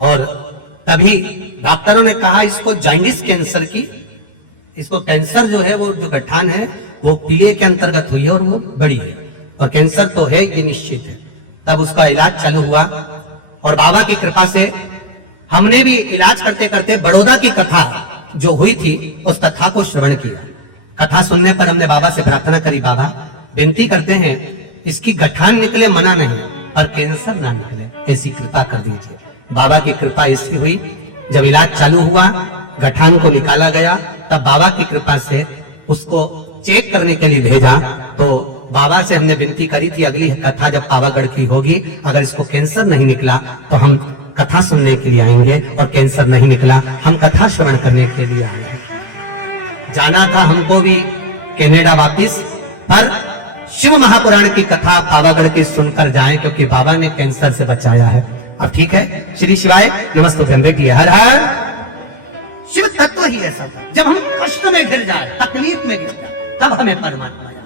और तभी डॉक्टरों ने कहा इसको जॉन्डिस कैंसर की, इसको कैंसर जो है, वो जो गठान है वो पीलिया के अंतर्गत हुई है और वो बड़ी है, और कैंसर तो है ये निश्चित है। तब उसका इलाज चालू हुआ और बाबा की कृपा से हमने भी इलाज करते करते बड़ौदा की कथा जो हुई थी उस कथा को श्रवण किया। कथा सुनने पर हमने बाबा से प्रार्थना करी, बाबा विनती करते हैं इसकी गठान निकले मना नहीं, पर कैंसर ना निकले, ऐसी कृपा कर दीजिए। बाबा की कृपा ऐसी हुई, जब इलाज चालू हुआ, गठान को निकाला गया, तब बाबा की कृपा से उसको चेक करने के लिए भेजा। तो बाबा से हमने विनती करी थी अगली कथा जब पावागढ़ की होगी, अगर इसको कैंसर नहीं निकला तो हम कथा सुनने के लिए आएंगे, और कैंसर नहीं निकला हम कथा श्रवण करने के लिए आएंगे। जाना था हमको भी कनाडा वापिस, पर शिव महापुराण की कथा पावागढ़ की सुनकर जाएं, क्योंकि बाबा ने कैंसर से बचाया है। अब ठीक है, श्री शिवाय नमस्तुभ्यम देखिए, हर हर शिव तत्व ही ऐसा था, जब हम कष्ट में गिर जाए, तकलीफ में गिर जाए, तब हमें परमात्मा याद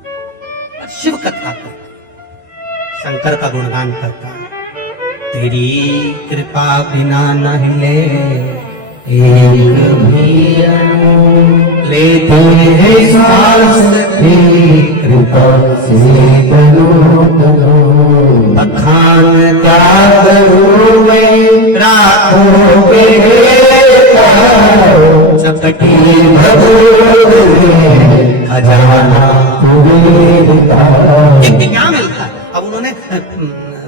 आता। शिव कथा करता, शंकर का गुणगान करता, तेरी कृपा बिना न हिले एक भी लेते हैं सांस, तेरी कृपा से बखान क्या करूं मैं, रातों के चपटी भगोरे इनके क्या मिलता है? अब उन्होंने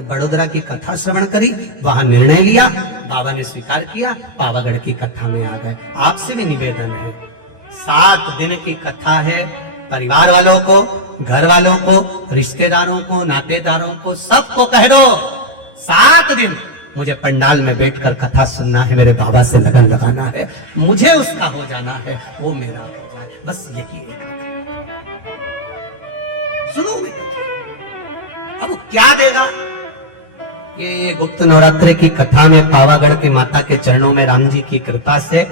बड़ोदरा की कथा श्रवण करी, वहां निर्णय लिया, बाबा ने स्वीकार किया, पावागढ़ की कथा में आ गए। आपसे भी निवेदन है, 7 दिन की कथा है, परिवार वालों को, घर वालों को, रिश्तेदारों को, नातेदारों को, सबको कह दो 7 दिन मुझे पंडाल में बैठकर कथा सुनना है, मेरे बाबा से लगन लगाना है, मुझे उसका हो जाना है, वो मेरा हो जाए, बस यही एक सुनो। अब क्या देगा? ये गुप्त नवरात्रि की कथा में पावागढ़ की माता के चरणों में राम जी की कृपा से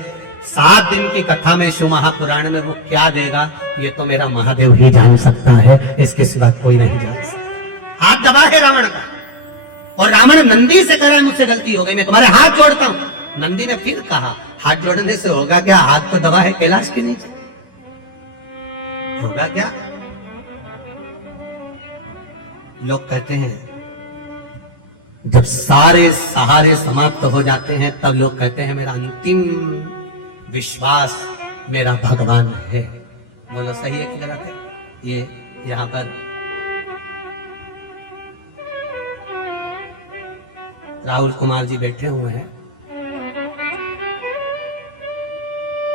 7 दिन की कथा में शिव महापुराण में वो क्या देगा, ये तो मेरा महादेव ही जान सकता है, इसके सिवा कोई नहीं जान सकता। हाथ दबा है रावण का, और रावण नंदी से कह रहा है मुझसे गलती हो गई, मैं तुम्हारे हाथ जोड़ता हूं। नंदी ने फिर कहा हाथ जोड़ने से होगा क्या? हाथ तो दबा है कैलाश के नीचे, होगा क्या? लोग कहते हैं जब सारे सहारे समाप्त हो जाते हैं तब लोग कहते हैं मेरा अंतिम विश्वास मेरा भगवान है। बोलो सही है कि गलत है? ये यहां पर राहुल कुमार जी बैठे हुए हैं।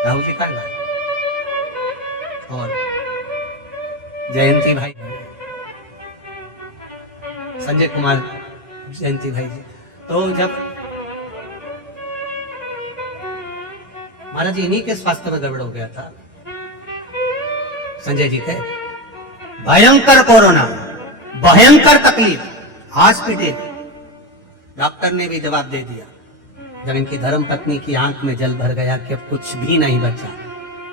राहुल जी कहाँ गए? और जयंती भाई, संजय कुमार, जयंती भाई जी। तो जब महाराज जी इन्हीं के स्वास्थ्य में गड़बड़ हो गया था, संजय जी थे, भयंकर कोरोना, भयंकर तकलीफ, हॉस्पिटल, डॉक्टर ने भी जवाब दे दिया। जब इनकी धर्म पत्नी की आंख में जल भर गया कि अब कुछ भी नहीं बचा,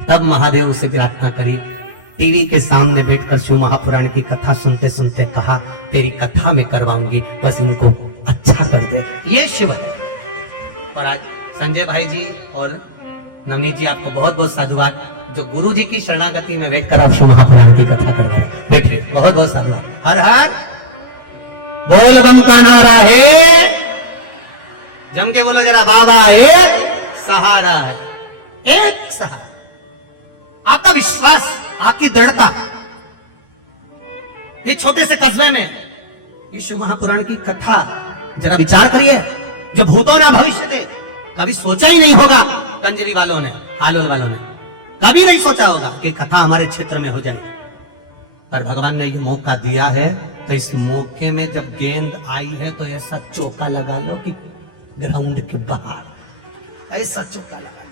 तब महादेव से प्रार्थना करी, टीवी के सामने बैठकर शिव महापुराण की कथा सुनते सुनते कहा तेरी कथा में करवाऊंगी, बस इनको अच्छा कर दे, ये शिव है। और आज संजय भाई जी और नवनीत जी आपको बहुत बहुत साधुवाद, जो गुरु जी की शरणागति में बैठकर आप शिव महापुराण की कथा करवा रहे, बैठिए, बहुत बहुत साधुवाद। हर हर बोल बम का नारा है, जम के बोलो जरा, बाबा एक सहारा है, एक सहारा। आपका विश्वास, आपकी दृढ़ता, ये छोटे से कस्बे में ये शिव महापुराण की कथा जरा विचार करिए, जो भूतों ने भविष्य थे कभी सोचा ही नहीं होगा, कंजरी वालों ने, हालोल वालों ने कभी नहीं सोचा होगा कि कथा हमारे क्षेत्र में हो जाए, पर भगवान ने ये मौका दिया है। तो इस मौके में जब गेंद आई है तो ऐसा चौका लगा लो कि ग्राउंड के बाहर ऐसा चौका लगा लो।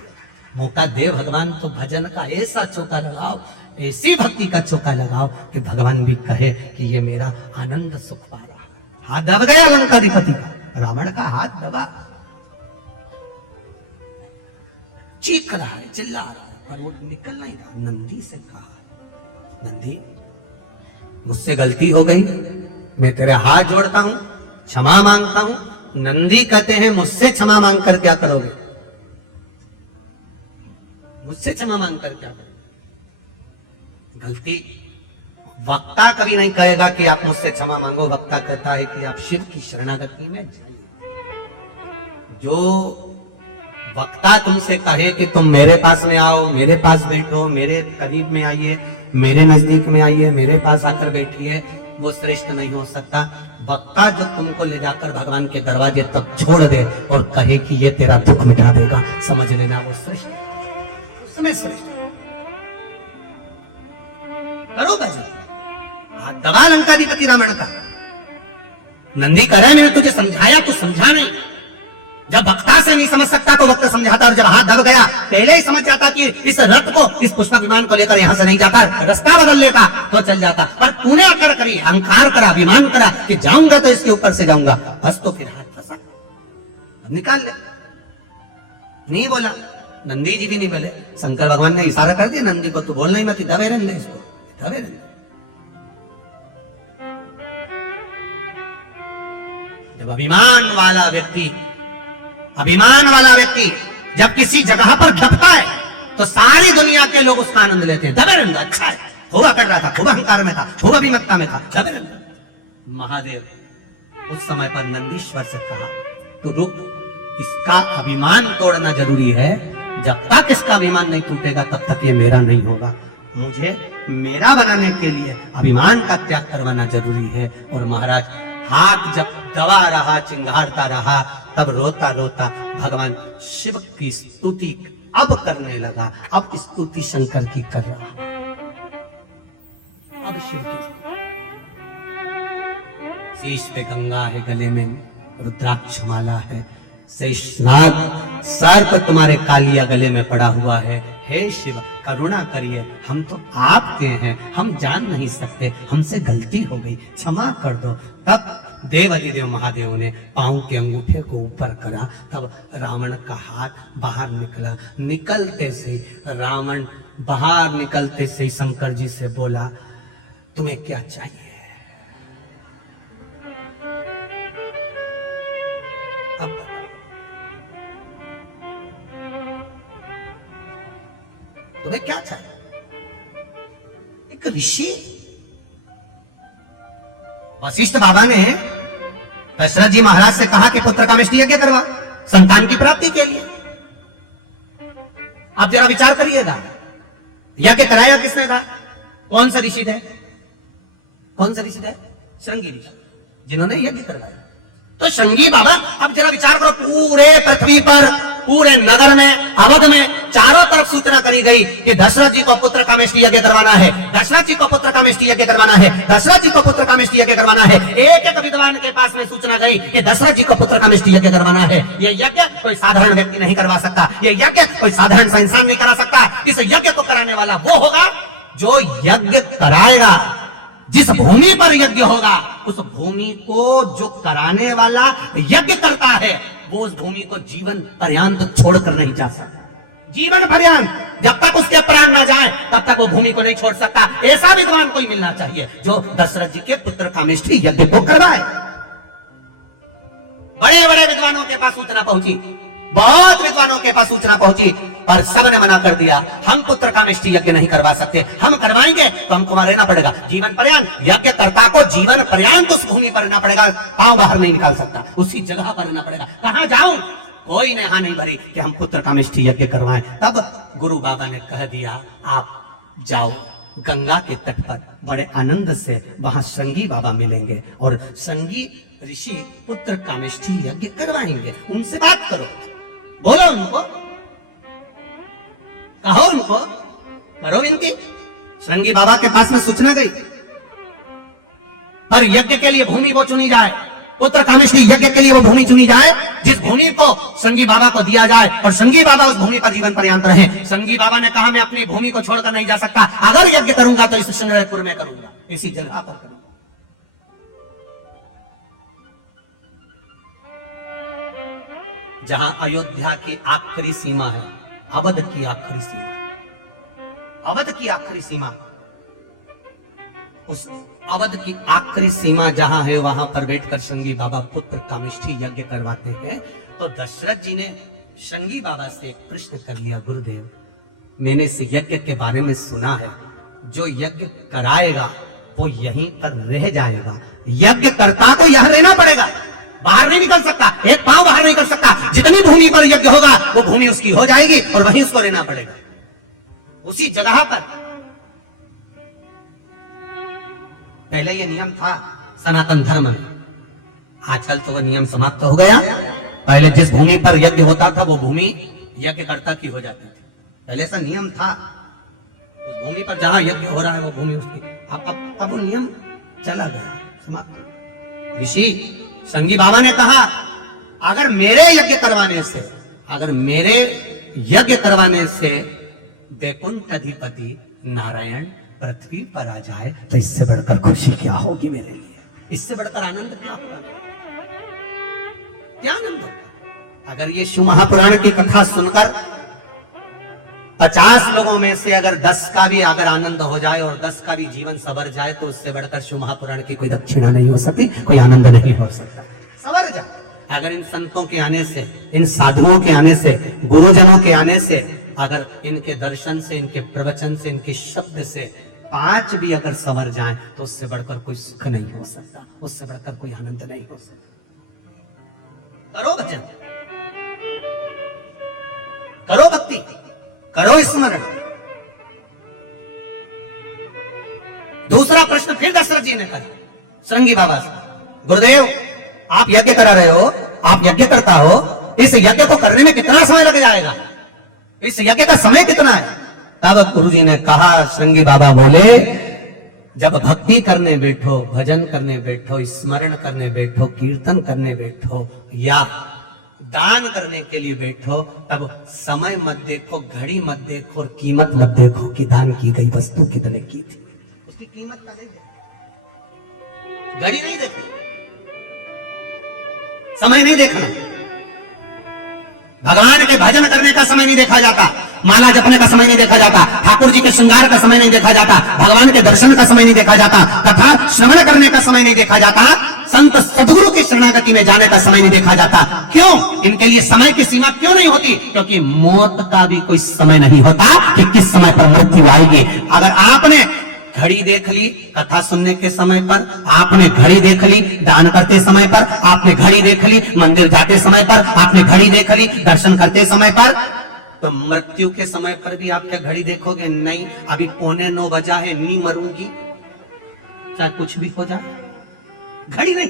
मौका दे भगवान तो भजन का ऐसा चौका लगाओ, ऐसी भक्ति का चौका लगाओ कि भगवान भी कहे कि ये मेरा आनंद सुख पा रहा है। हाथ दब गया लंकाधिपति का, रावण का हाथ दबा, चीख रहा है, चिल्ला रहा है, पर वो निकल नहीं रहा। नंदी से कहा, नंदी मुझसे गलती हो गई, मैं तेरे हाथ जोड़ता हूं, क्षमा मांगता हूं। नंदी कहते हैं मुझसे क्षमा मांग कर क्या करोगे? मुझसे क्षमा मांग कर क्या करोगे? गलती वक्ता कभी नहीं कहेगा कि आप मुझसे क्षमा मांगो, वक्ता कहता है कि आप शिव की शरणागति में जाइए। जो वक्ता तुमसे कहे कि तुम मेरे पास में आओ, मेरे पास बैठो, मेरे करीब में आइए, मेरे नजदीक में आइए, मेरे पास आकर बैठिए, वो श्रेष्ठ नहीं हो सकता। वक्ता जो तुमको ले जाकर भगवान के दरवाजे तक छोड़ दे और कहे कि ये तेरा दुख मिटा देगा, समझ लेना वो श्रेष्ठ, उसमें श्रेष्ठ। करो भजन, हाथ दबा लंकाधिपति रावण का। नंदी करे मैंने तुझे समझाया, तू समझा नहीं। जब वक्ता से नहीं समझ सकता तो वक्त समझाता, और जब हाथ दब गया पहले ही समझ जाता कि इस रथ को, इस पुष्पक विमान को लेकर यहां से नहीं जाता, रास्ता बदल लेता तो चल जाता। पर तूने आकर करी, अहंकार करा, अभिमान करा कि जाऊंगा तो इसके ऊपर से जाऊंगा, बस तो फिर हाथ फंसा, निकाल ले। नहीं बोला, नंदी जी भी नहीं बोले, शंकर भगवान ने इशारा कर दिया नंदी को, तू बोलना ही मत, दबे रहने दे इसको, दबे रहने। जब अभिमान वाला व्यक्ति जब किसी जगह पर दबता है तो सारी दुनिया के लोग उसका आनंद लेते हैं। दबे रहना, अच्छा है, खूब कर रहा था, खूब अहंकार में था, खूब अभिमत्ता में था, दबे रहना। महादेव उस समय पर नंदीश्वर से कहा, तो रुक, इसका अभिमान तोड़ना जरूरी है, जब तक इसका अभिमान नहीं टूटेगा तब तक ये मेरा नहीं होगा। मुझे मेरा बनाने के लिए अभिमान का त्याग करवाना जरूरी है। और महाराज हाथ जब दबा रहा, चिंगारता रहा, तब रोता रोता भगवान शिव की स्तुति अब करने लगा। अब स्तुति शंकर की कर रहा, अब शिव की शीश पे गंगा है, गले में रुद्राक्ष माला है, शेषनाग सर्प तुम्हारे कालिया गले में पड़ा हुआ है। हे शिव करुणा करिए, हम तो आपके हैं, हम जान नहीं सकते, हमसे गलती हो गई, क्षमा कर दो। तब देवाधिदेव महादेव ने पांव के अंगूठे को ऊपर करा, तब रावण का हाथ बाहर निकला। निकलते से रावण बाहर निकलते से शंकर जी से बोला, तुम्हें क्या चाहिए? अब तुम्हें क्या चाहिए? एक ऋषि वशिष्ठ बाबा ने दशरथ जी महाराज से कहा कि पुत्र कामेष्टि यज्ञ करवा संतान की प्राप्ति के लिए। आप जरा विचार करिएगा, यज्ञ कराया किसने था? कौन सा ऋषि थे? कौन सा ऋषि थे? श्रृंगी ऋषि, जिन्होंने यज्ञ करवाया। तो श्रृंगी बाबा, अब जरा विचार करो, पूरे पृथ्वी पर, पूरे नगर में, अवध में चारों तरफ सूचना करी गई कि दशरथ जी को पुत्र कामेष्टि यज्ञ करवाना है, दशरथ जी को पुत्र कामेष्टि यज्ञ करवाना है, दशरथ जी को पुत्र कामेष्टि यज्ञ करवाना है। एक एक विद्वान के पास में सूचना गई कि दशरथ जी को पुत्र कामेष्टि यज्ञ करवाना है। यह यज्ञ कोई साधारण व्यक्ति नहीं करवा सकता, यह यज्ञ कोई साधारण सा इंसान नहीं करा सकता। इस यज्ञ को कराने वाला वो होगा जो यज्ञ कराएगा। जिस भूमि पर यज्ञ होगा, उस भूमि को जो कराने वाला यज्ञ करता है, वो उस भूमि को जीवन पर्यंत छोड़कर नहीं जा सकता। जीवन पर्यंत जब तक उसके प्राण ना जाए, तब तक वो भूमि को नहीं छोड़ सकता। ऐसा विद्वान कोई मिलना चाहिए जो दशरथ जी के पुत्र कामेष्टि यज्ञ को करवाए। बड़े बड़े विद्वानों के पास सूचना पहुंची, बहुत विद्वानों के पास सूचना पहुंची, पर सबने मना कर दिया। हम पुत्र कामेष्टि यज्ञ नहीं करवा सकते, हम करवाएंगे तो हमको वहां रहना पड़ेगा जीवन पर्यंत। यज्ञ कर्ता को जीवन पर्यंत उस भूमि पर रहना पड़ेगा, पांव बाहर नहीं निकाल सकता, उसी जगह पर रहना पड़ेगा। कहां जाऊं? कोई ने हाँ नहीं भरी कि हम पुत्र कामेष्टि यज्ञ करवाएं। तब गुरु बाबा ने कह दिया, आप जाओ गंगा के तट पर, बड़े आनंद से वहां श्रृंगी बाबा मिलेंगे और श्रृंगी ऋषि पुत्र कामेष्टि यज्ञ करवाएंगे। उनसे बात करो, बोलो उनको, कहो उनको, करो विनती। श्रृंगी बाबा के पास में सूचना गई, पर यज्ञ के लिए भूमि वो चुनी जाए, पुत्र कामेष्टि यज्ञ के लिए वो भूमि चुनी जाए जिस भूमि को श्रृंगी बाबा को दिया जाए और श्रृंगी बाबा उस भूमि पर जीवन पर्यंत रहे। श्रृंगी बाबा ने कहा, मैं अपनी भूमि को छोड़कर नहीं जा सकता, अगर यज्ञ करूंगा तो इस संग्रहपुर में करूंगा, इसी जगह पर करूंगा। जहां अयोध्या की आखिरी सीमा है, अवध की आखिरी सीमा, अवध की आखिरी सीमा, उस अवध की आखिरी सीमा जहां है, वहां पर बैठकर श्रृंगी बाबा पुत्र कामेष्टि यज्ञ करवाते हैं। तो दशरथ जी ने श्रृंगी बाबा से एक प्रश्न कर लिया, गुरुदेव मैंने इस यज्ञ के बारे में सुना है, जो यज्ञ कराएगा वो यहीं पर रह जाएगा, यज्ञ कर्ता को यहां रहना पड़ेगा, बाहर नहीं निकल सकता, एक पांव बाहर नहीं कर सकता। जितनी भूमि पर यज्ञ होगा वो भूमि उसकी हो जाएगी और वहीं उसको रहना पड़ेगा, उसी जगह पर। पहले ये नियम था सनातन धर्म में, आजकल तो वह नियम समाप्त हो गया। पहले जिस भूमि पर यज्ञ होता था वो भूमि यज्ञकर्ता की हो जाती थी, पहले ऐसा नियम था। उस भूमि पर जहां यज्ञ हो रहा है वो भूमि उसकी। अब वो नियम चला गया, समाप्त। ऋषि श्रृंगी बाबा ने कहा, अगर मेरे यज्ञ करवाने से, अगर मेरे यज्ञ करवाने से वैकुंठ अधिपति नारायण पृथ्वी पर आ जाए तो इससे बढ़कर खुशी क्या होगी मेरे लिए, इससे बढ़कर आनंद क्या होगा, क्या आनंद होगा। अगर ये शिव महापुराण की कथा सुनकर 50 लोगों में से अगर 10 का भी अगर आनंद हो जाए और 10 का भी जीवन सवर जाए, तो उससे बढ़कर शिव महापुराण की कोई दक्षिणा नहीं हो सकती, कोई आनंद नहीं हो सकता, सवर जाए। अगर इन संतों के आने से, इन साधुओं के आने से, गुरुजनों के आने से, अगर इनके दर्शन से, इनके प्रवचन से, इनके शब्द से 5 भी अगर सवर जाए, तो उससे बढ़कर कोई सुख नहीं हो सकता, उससे बढ़कर कोई आनंद नहीं हो सकता। करो भजन, करो भक्ति, करो स्मरण। दशरथ जी ने कहा श्रृंगी बाबा से, गुरुदेव आप यज्ञ करा रहे हो, आप यज्ञ करता हो, इस यज्ञ को करने में कितना समय लग जाएगा, इस यज्ञ का समय कितना है? तब गुरुजी ने कहा, श्रृंगी बाबा बोले, जब भक्ति करने बैठो, भजन करने बैठो, स्मरण करने बैठो, कीर्तन करने बैठो या दान करने के लिए बैठो, तब समय मत देखो, घड़ी मत देखो और कीमत मत देखो कि दान की गई वस्तु कितने की थी, उसकी कीमत का नहीं देखो, घड़ी नहीं देखनी, समय नहीं देखना। भगवान के भजन करने का समय नहीं देखा जाता, माला जपने का समय नहीं देखा जाता, ठाकुर जी के श्रृंगार का समय नहीं देखा जाता, भगवान के दर्शन का समय नहीं देखा जाता, कथा श्रवण करने का समय नहीं देखा जाता, संत सदगुरु की शरणागति में जाने का समय नहीं देखा जाता। क्यों? इनके लिए समय की सीमा क्यों नहीं होती? क्योंकि मौत का भी कोई समय नहीं होता कि किस समय पर मृत्यु आएगी। अगर आपने घड़ी देख ली कथा सुनने के समय पर, आपने घड़ी देख ली दान करते समय पर, आपने घड़ी देख ली मंदिर जाते समय पर, आपने घड़ी देख ली दर्शन करते समय पर, तो मृत्यु के समय पर भी आप क्या घड़ी देखोगे? नहीं, अभी 8:45 बजा है, नहीं मरूंगी, चाहे कुछ भी हो जाए, घड़ी नहीं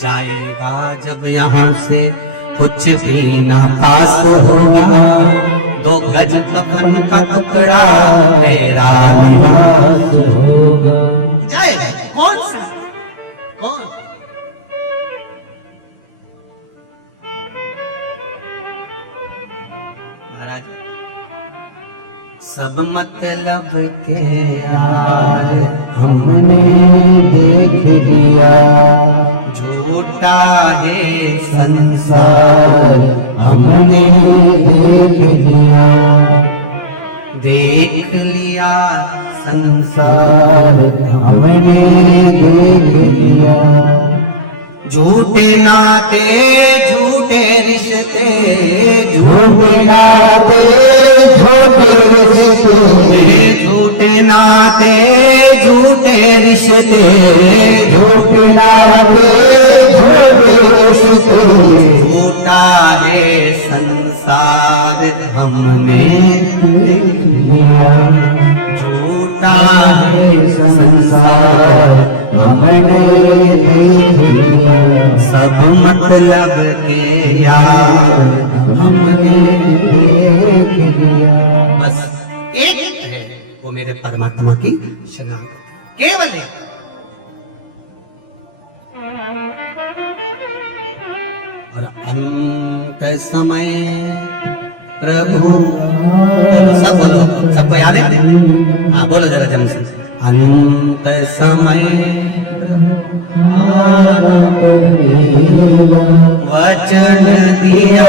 जाएगा जब यहां से कुछ भी ना पास होगा, 2 गज कफन का टुकड़ा मेरा निवास होगा। जाएगा कौन सा? कौन? महाराज सब मतलब के यार हमने देख लिया, झूठा है संसार हमने देख लिया संसार हमने देख लिया, झूठे नाते झूठे रिश्ते, झूठे नाते झूठे रिश्ते, झूठे नाते झूठे रिश्ते, झूठे नाते झूठे रिश्ते, झूठा है संसार हमने देख लिया, झूठा है संसार हमने देख लिया, सब मतलब के यार हमने देख लिया। बस एक है, वो मेरे परमात्मा की शरणागति, केवल एक। और अंत समय प्रभु, सब बोलो, सबको याद है? हाँ बोलो जरा जम से, अंत समय वचन दिया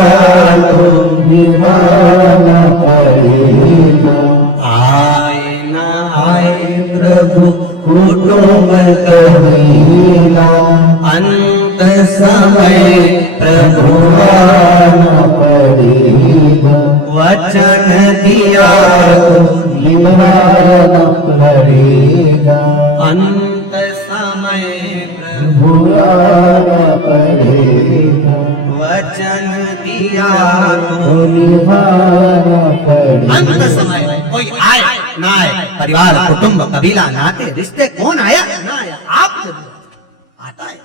तो निभाना पड़ेगा, आए न आए प्रभु कुटुंब कहेगा, अंत समय प्रभु आना पड़ेगा, वचन दिया तो निभाना पड़ेगा, अंत समय प्रभु आना पड़ेगा, वचन दिया तो निभाना पड़ेगा। अंत समय कोई आए ना आए, परिवार कुटुंब कबीला नाते रिश्ते, कौन आया ना आया, आप जब आता है।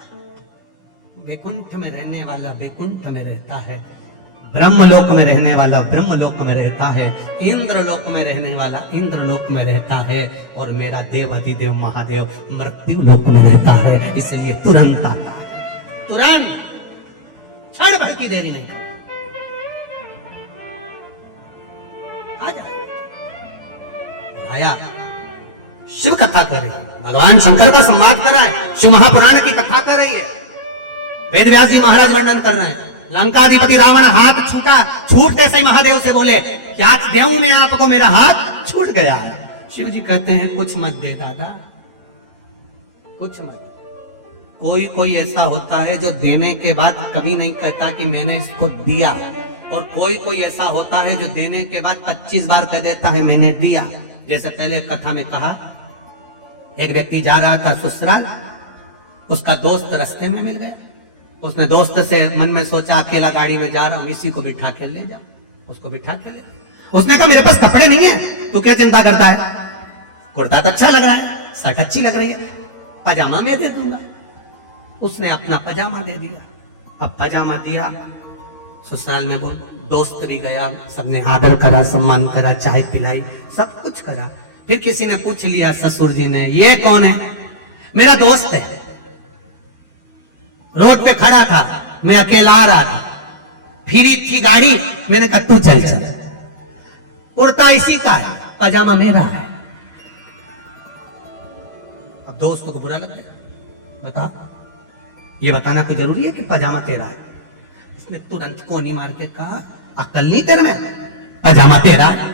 वैकुंठ में रहने वाला वैकुंठ में रहता है, ब्रह्मलोक में रहने वाला ब्रह्मलोक में रहता है, इंद्रलोक में रहने वाला इंद्रलोक में रहता है, और मेरा देव अधिदेव महादेव मृत्यु लोक में रहता है। इसलिए तुरंत आता है, तुरंत, क्षण भर की देरी नहीं, आ जाए। आया, शिव कथा कर रही है, भगवान शंकर का संवाद कर रहा है, शिव महापुराण की कथा कर रही है, वेद व्यास जी महाराज वर्णन कर रहे हैं। लंकाधिपति रावण हाथ छूटा, छूटते से महादेव से बोले, क्या देऊं मैं आपको, मेरा हाथ छूट गया है। शिव जी कहते हैं, कुछ मत दे दादा, कुछ मत। कोई कोई ऐसा होता है जो देने के बाद कभी नहीं कहता कि मैंने इसको दिया, और कोई कोई ऐसा होता है जो देने के बाद 25 बार कह देता है मैंने दिया। जैसे पहले कथा में कहा, एक व्यक्ति जा रहा था ससुराल, उसका दोस्त रास्ते में मिल गया, उसने दोस्त से मन में सोचा अकेला गाड़ी में जा रहा हूं, इसी को बिठा के ले जाओ, उसको बिठा के ले। उसने कहा मेरे पास कपड़े नहीं है, तू क्या चिंता करता है? कुर्ता तो अच्छा लग रहा है, शर्ट अच्छी लग रही है, पजामा मैं दे दूंगा। उसने अपना पजामा दे दिया। अब पजामा दिया, ससुराल में बोल दोस्त भी गया, सबने आदर करा, सम्मान करा, चाय पिलाई, सब कुछ करा। फिर किसी ने पूछ लिया ससुर जी ने, ये कौन है? मेरा दोस्त है, रोड पे खड़ा था, मैं अकेला आ रहा था, फिरी थी गाड़ी, मैंने कहा तू चल चल। कुर्ता इसी का है, पजामा मेरा है। अब दोस्त को बुरा लग गया, बता, ये बताना कोई जरूरी है कि पजामा तेरा है? उसने तुरंत कोनी मार के कहा, अक्ल नहीं तेरे में, पजामा तेरा है,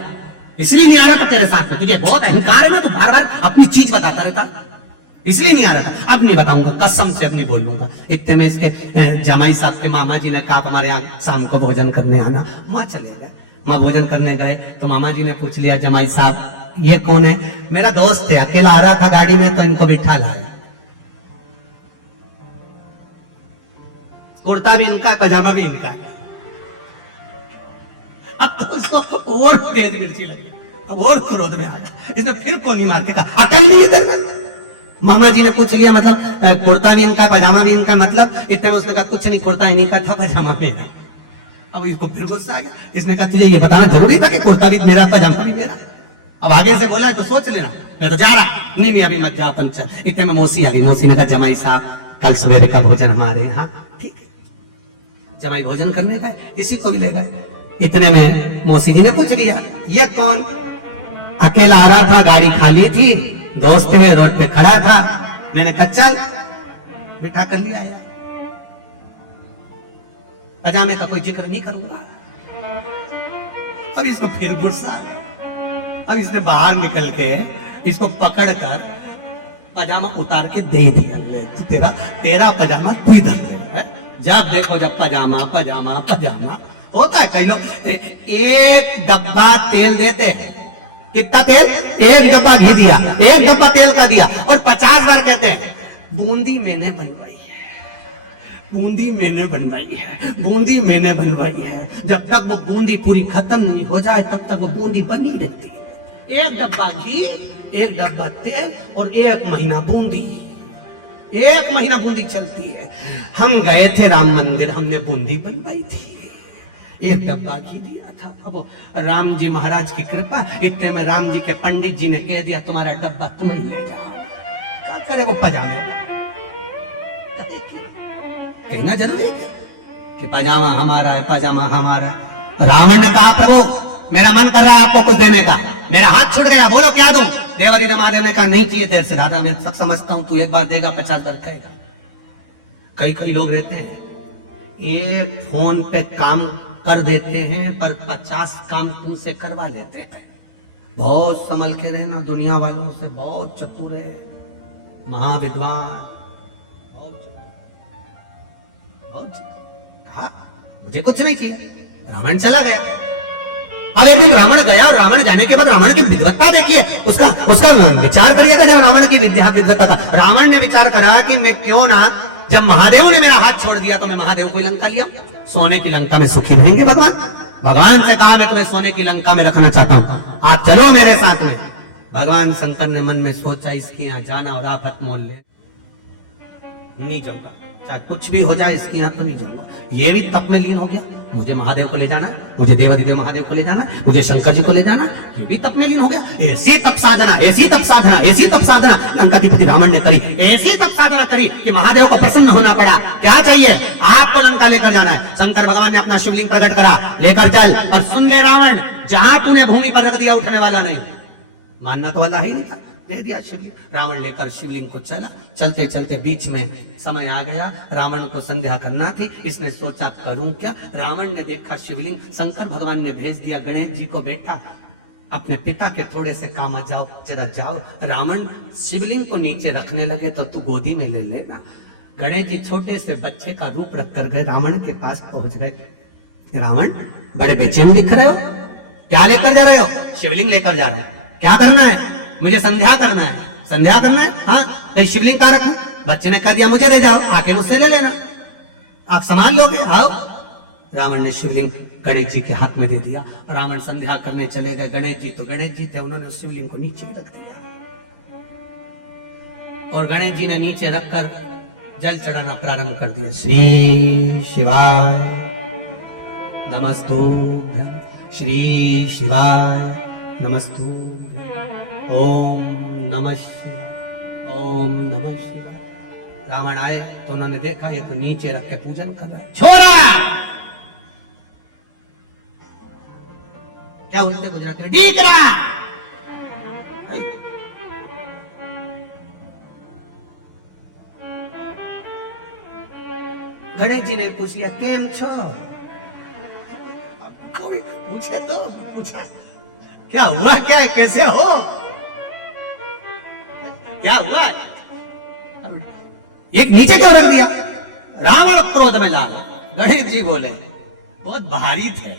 इसलिए नहीं आ रहा था तेरे साथ में, तुझे बहुत अहंकार है ना, तू बार बार अपनी चीज बताता रहता, इसलिए नहीं आ रहा था। अब नहीं बताऊंगा, कसम से अब नहीं बोलूंगा। इतने में इसके जमाई साहब के मामा जी ने कहा हमारे यहाँ शाम को भोजन करने आना। माँ चले गए, माँ भोजन करने गए तो मामा जी ने पूछ लिया, जमाई साहब ये कौन है? मेरा दोस्त है, अकेला आ रहा था गाड़ी में तो इनको बिठा लाया। कुर्ता भी इनका, पजामा भी इनका। अब तो उसको और तेज मिर्ची लगी, अब और क्रोध में आ गया। इसने फिर कोनी मार के कहा, अकल नहीं है तेरे में? मामा जी ने पूछ लिया, मतलब कुर्ता भी इनका, पजामा भी इनका, मतलब? इतने में उसने कहा, कुछ नहीं, कुर्ता इन्हीं का था, पजामा मेरा। अब इसको फिर गुस्सा आ गया। इसने कहा, तुझे ये बताना जरूरी था कि कुर्ता भी मेरा, पजामा भी मेरा? अब आगे से बोला है तो सोच लेना, मैं तो जा रहा। नहीं अभी मत जा, पंच। इतने में मौसी आ गई। मौसी ने कहा, जमाई साहब कल सवेरे का भोजन हमारे यहाँ। ठीक है, जमाई भोजन करने गए, इसी को भी ले गए। इतने में मौसी जी ने पूछ लिया, यह कौन? अकेला आ रहा था, गाड़ी खाली थी, दोस्त में रोड पे खड़ा था, मैंने कहा चल बिठा कर लिया यार। पजामे का कोई जिक्र नहीं करूंगा। अब इसको फिर गुस्सा, अब इसने बाहर निकल के इसको पकड़ कर पजामा उतार के दे दिया। तेरा पजामा तू ही धर ले। जब देखो जब पजामा पजामा पजामा होता है। कई लोग एक डब्बा तेल देते हैं, कितना तेल? एक डब्बा घी दिया, एक डब्बा तेल का दिया, और 50 बार कहते हैं बूंदी मैंने बनवाई है, बूंदी मैंने बनवाई है, बूंदी मैंने बनवाई है। जब तक वो बूंदी पूरी खत्म नहीं हो जाए तब तक वो बूंदी बनी रहती है। एक डब्बा घी, एक डब्बा तेल और 1 महीना बूंदी, 1 महीना बूंदी चलती है। हम गए थे राम मंदिर, हमने बूंदी बनवाई थी, 1 डब्बा घी दिया था। अब राम जी महाराज की कृपा, इतने में राम जी के पंडित जी ने कह दिया, तुम्हारा डब्बा तुम ही ले जाओ। क्या करे वो पजामे? कहना जरूरी है कि पजामा हमारा है, पजामा हमारा है। रावण ने कहा, प्रभु मेरा मन कर रहा है आपको कुछ देने का, मेरा हाथ छूट गया, बोलो क्या दूं? देवादिदेव महादेव ने कहा, नहीं चाहिए देर से दादा, मैं सब समझता हूं, तू एक बार देगा 50 बार कहेगा। कई लोग रहते हैं, एक फोन पे काम कर देते हैं पर 50 काम तुमसे करवा लेते हैं। बहुत संभल के रहना, दुनिया वालों से बहुत चतुर है, महाविद्वान, बहुत कहा मुझे कुछ नहीं चाहिए, रावण चला गया। अब एक दिन रावण गया और रावण जाने के बाद रावण की विद्वत्ता देखिए, उसका विचार करिएगा। जब रावण की विद्वत्ता था, रावण ने विचार करा कि मैं क्यों ना, जब महादेव ने मेरा हाथ छोड़ दिया तो मैं महादेव को लंका लिया, सोने की लंका में सुखी रहेंगे भगवान। भगवान से कहा, मैं तुम्हें सोने की लंका में रखना चाहता हूं, आप चलो मेरे साथ में। भगवान शंकर ने मन में सोचा, इसके यहाँ जाना और आफत मोल ले, नहीं जाऊंगा, चाहे कुछ भी हो जाए, इसके यहाँ तो नहीं जाऊंगा। ये भी तप में लीन हो गया, मुझे महादेव को ले जाना, मुझे देवादिदेव महादेव को ले जाना, मुझे शंकर जी को ले जाना, ये भी तप में लीन हो गया। ऐसी तप साधना, ऐसी तप साधना, ऐसी तप साधना लंकाधिपति रावण ने करी, ऐसी तप साधना करी कि महादेव को प्रसन्न होना पड़ा। क्या चाहिए? आपको लंका लेकर जाना है। शंकर भगवान ने अपना शिवलिंग प्रकट करा, लेकर चल। और सुन ले रावण, जहां तूने भूमि पर रख दिया उठने वाला नहीं, मानना तो वाला ही नहीं था, दे दिया शिवलिंग। रावण लेकर शिवलिंग को चला, चलते चलते बीच में समय आ गया, रावण को संध्या करना थी। इसने सोचा करूं क्या? रावण ने देखा शिवलिंग, शंकर भगवान ने भेज दिया गणेश जी को, बेटा अपने पिता के थोड़े से काम आ जाओ, जरा जाओ। रावण शिवलिंग को नीचे रखने लगे तो तू गोदी में ले लेना। गणेश जी छोटे से बच्चे का रूप रख कर गए, रावण के पास पहुंच गए। रावण बड़े बेचैन दिख रहे हो, क्या लेकर जा रहे हो? शिवलिंग लेकर जा रहे हो। क्या करना है? मुझे संध्या करना है। संध्या करना है? हाँ, तो शिवलिंग कहाँ रखूं? बच्चे ने कह दिया मुझे ले जाओ, आके मुझसे ले लेना, आप संभाल लोगे। आओ, रावण ने शिवलिंग गणेश जी के हाथ में दे दिया। रावण संध्या करने चले गए। गणेश जी थे, उन्होंने उस शिवलिंग को नीचे रख दिया और गणेश जी ने नीचे रखकर जल चढ़ाना प्रारंभ कर दिया। श्री शिवाय नमस्तुभ्यं, श्री शिवाय नमस्तुभ्यं, ओम नमः शिवाय, ओम नमः शिवाय। रावण आए तो उन्होंने देखा ये तो नीचे रख के पूजन कर रहा है। छोरा क्या बोलते गुजराती में, डीकरा। गणेश जी ने पूछ लिया केम छो? पूछे तो पूछा क्या हुआ, क्या है, कैसे हो, क्या हुआ? एक नीचे क्यों रख दिया? रावण क्रोध में लाला। गणेश जी बोले बहुत भारी थे।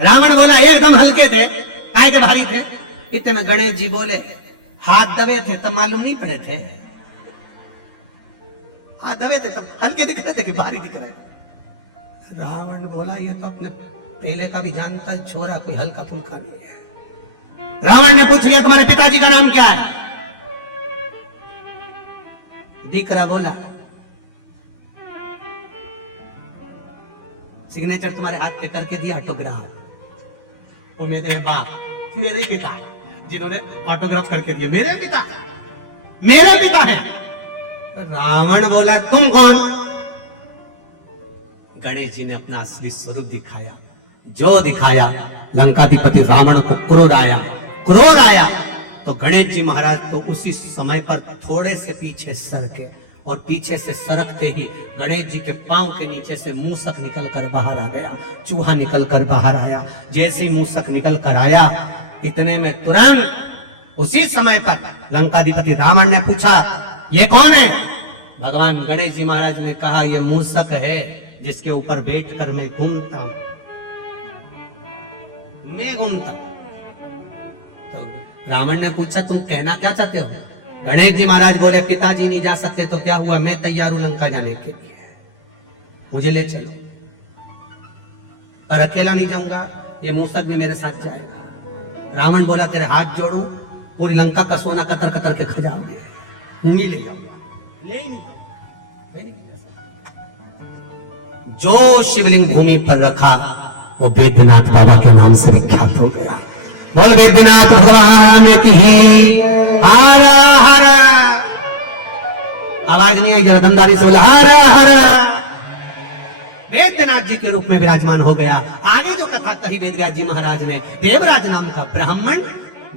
रावण बोला एकदम हल्के थे, काय के भारी थे? इतने में गणेश जी बोले हाथ दबे थे तब मालूम नहीं पड़े थे, हाथ दबे थे तब हल्के दिख रहे थे कि भारी दिख रहे। रावण बोला ये तो अपने पहले का भी जानता है, छोरा कोई हल्का फुल्का नहीं है। रावण ने पूछ लिया तुम्हारे पिताजी का नाम क्या है? दीकरा बोला सिग्नेचर तुम्हारे हाथ पे करके दिया ऑटोग्राफ। वो मेरे बाप, मेरे पिता जिन्होंने ऑटोग्राफ करके दिया, मेरे पिता है। रावण बोला तुम कौन? गणेश जी ने अपना असली स्वरूप दिखाया। जो दिखाया लंकाधिपति रावण को क्रोध आया तो गणेश जी महाराज तो उसी समय पर थोड़े से पीछे सरके और पीछे से सरकते ही गणेश जी के पांव के नीचे से मूसक निकल कर बाहर आ गया, चूहा निकल कर बाहर आया। जैसे ही मूसक निकल कर आया इतने में तुरंत उसी समय पर लंकाधिपति रावण ने पूछा ये कौन है? भगवान गणेश जी महाराज ने कहा ये मूसक है जिसके ऊपर बैठकर मैं घूमता हूं, मैं घूमता। तो रावण ने पूछा तुम कहना क्या चाहते हो? गणेश जी महाराज बोले पिताजी नहीं जा सकते तो क्या हुआ, मैं तैयार हूं लंका जाने के लिए, मुझे ले चलो। और अकेला नहीं जाऊंगा, ये मूसक भी मेरे साथ जाएगा। रावण बोला तेरे हाथ जोड़ू, पूरी लंका का सोना कतर कतर के खजाओगे, नहीं ले जाऊंगा, ले ही नहीं। जो शिवलिंग भूमि पर रखा वो बैद्यनाथ बाबा के नाम से विख्यात हो गया। बोल बैद्यनाथ भगवान की हर हर। आवाज नहीं आई, जरा दमदारी से बोला हर हर। बैद्यनाथ जी के रूप में विराजमान हो गया। आगे जो कथा कही वेदव्यास जी महाराज ने, देवराज नाम का ब्राह्मण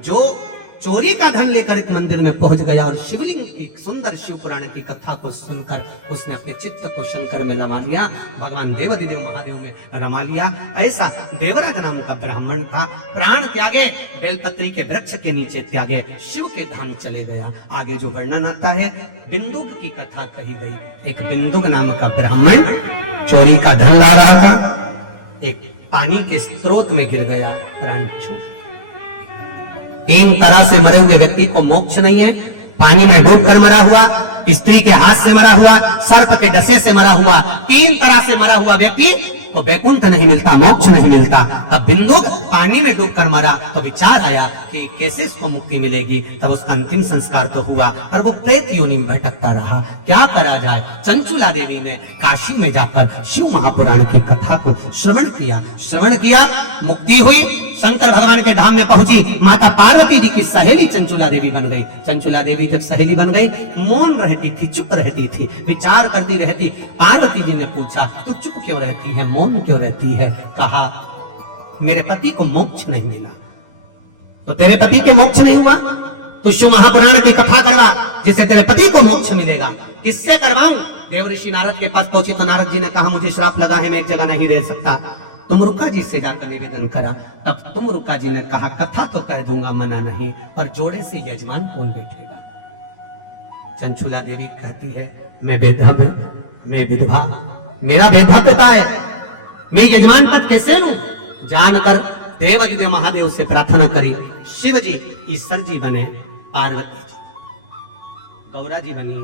जो चोरी का धन लेकर एक मंदिर में पहुंच गया और शिवलिंग की सुंदर शिव पुराण की कथा को सुनकर उसने अपने चित्त को शंकर में रमा लिया, भगवान देवाधिदेव महादेव में रमा लिया। ऐसा देवराज नाम का ब्राह्मण था। प्राण त्यागे, बेलपत्री के वृक्ष के नीचे त्यागे, शिव के धाम चले गया। आगे जो वर्णन आता है, बिंदुक की कथा कही गई। एक बिंदुक नाम का ब्राह्मण चोरी का धन ला रहा था, एक पानी के स्रोत में गिर गया, प्राण छूट। तीन तरह से मरे हुए व्यक्ति को मोक्ष नहीं है। पानी में डूबकर मरा हुआ, स्त्री के हाथ से मरा हुआ, सर्प के डसे से मरा हुआ, तीन तरह से मरा हुआ व्यक्ति को वैकुंठ नहीं मिलता, मोक्ष नहीं मिलता। तब बिंदुक पानी में डूबकर मरा तो विचार आया कि कैसे इसको मुक्ति मिलेगी। तब उसका अंतिम संस्कार तो हुआ और वो प्रेत योनि में भटकता रहा। क्या करा जाए? चंचुला देवी ने काशी में जाकर शिव महापुराण की कथा को श्रवण किया, मुक्ति हुई। शंकर भगवान के धाम में पहुंची। माता पार्वती जी की सहेली चंचुला देवी बन गई। चंचुला देवी जब सहेली बन गई, मौन रहती थी, चुप रहती थी, विचार करती रहती। पार्वती जी ने पूछा तू चुप क्यों रहती है, मौन क्यों रहती है? कहा मेरे पति को मोक्ष नहीं मिला। तो तेरे पति के मोक्ष नहीं हुआ तो शिव महापुराण की कथा करवा जिससे तेरे पति को मोक्ष मिलेगा। किससे करवाऊं? देवऋषि नारद के पास पहुंची तो नारद जी ने कहा मुझे श्राप लगा है, मैं एक जगह नहीं रह सकता, तुम रुका जी से जाकर निवेदन करा। तब तुम रुका जी ने कहा कथा तो कह दूंगा, मना नहीं, पर जोड़े से यजमान कौन बैठेगा? चंचुला देवी कहती है मैं बेधव, मैं विधवा, मेरा बेधा पिता है, मैं यजमान पद कैसे लूं? जानकर देवाधिदेव महादेव से प्रार्थना करी। शिव जी ईश्वर जी बने, पार्वती जी गौरा जी बनी,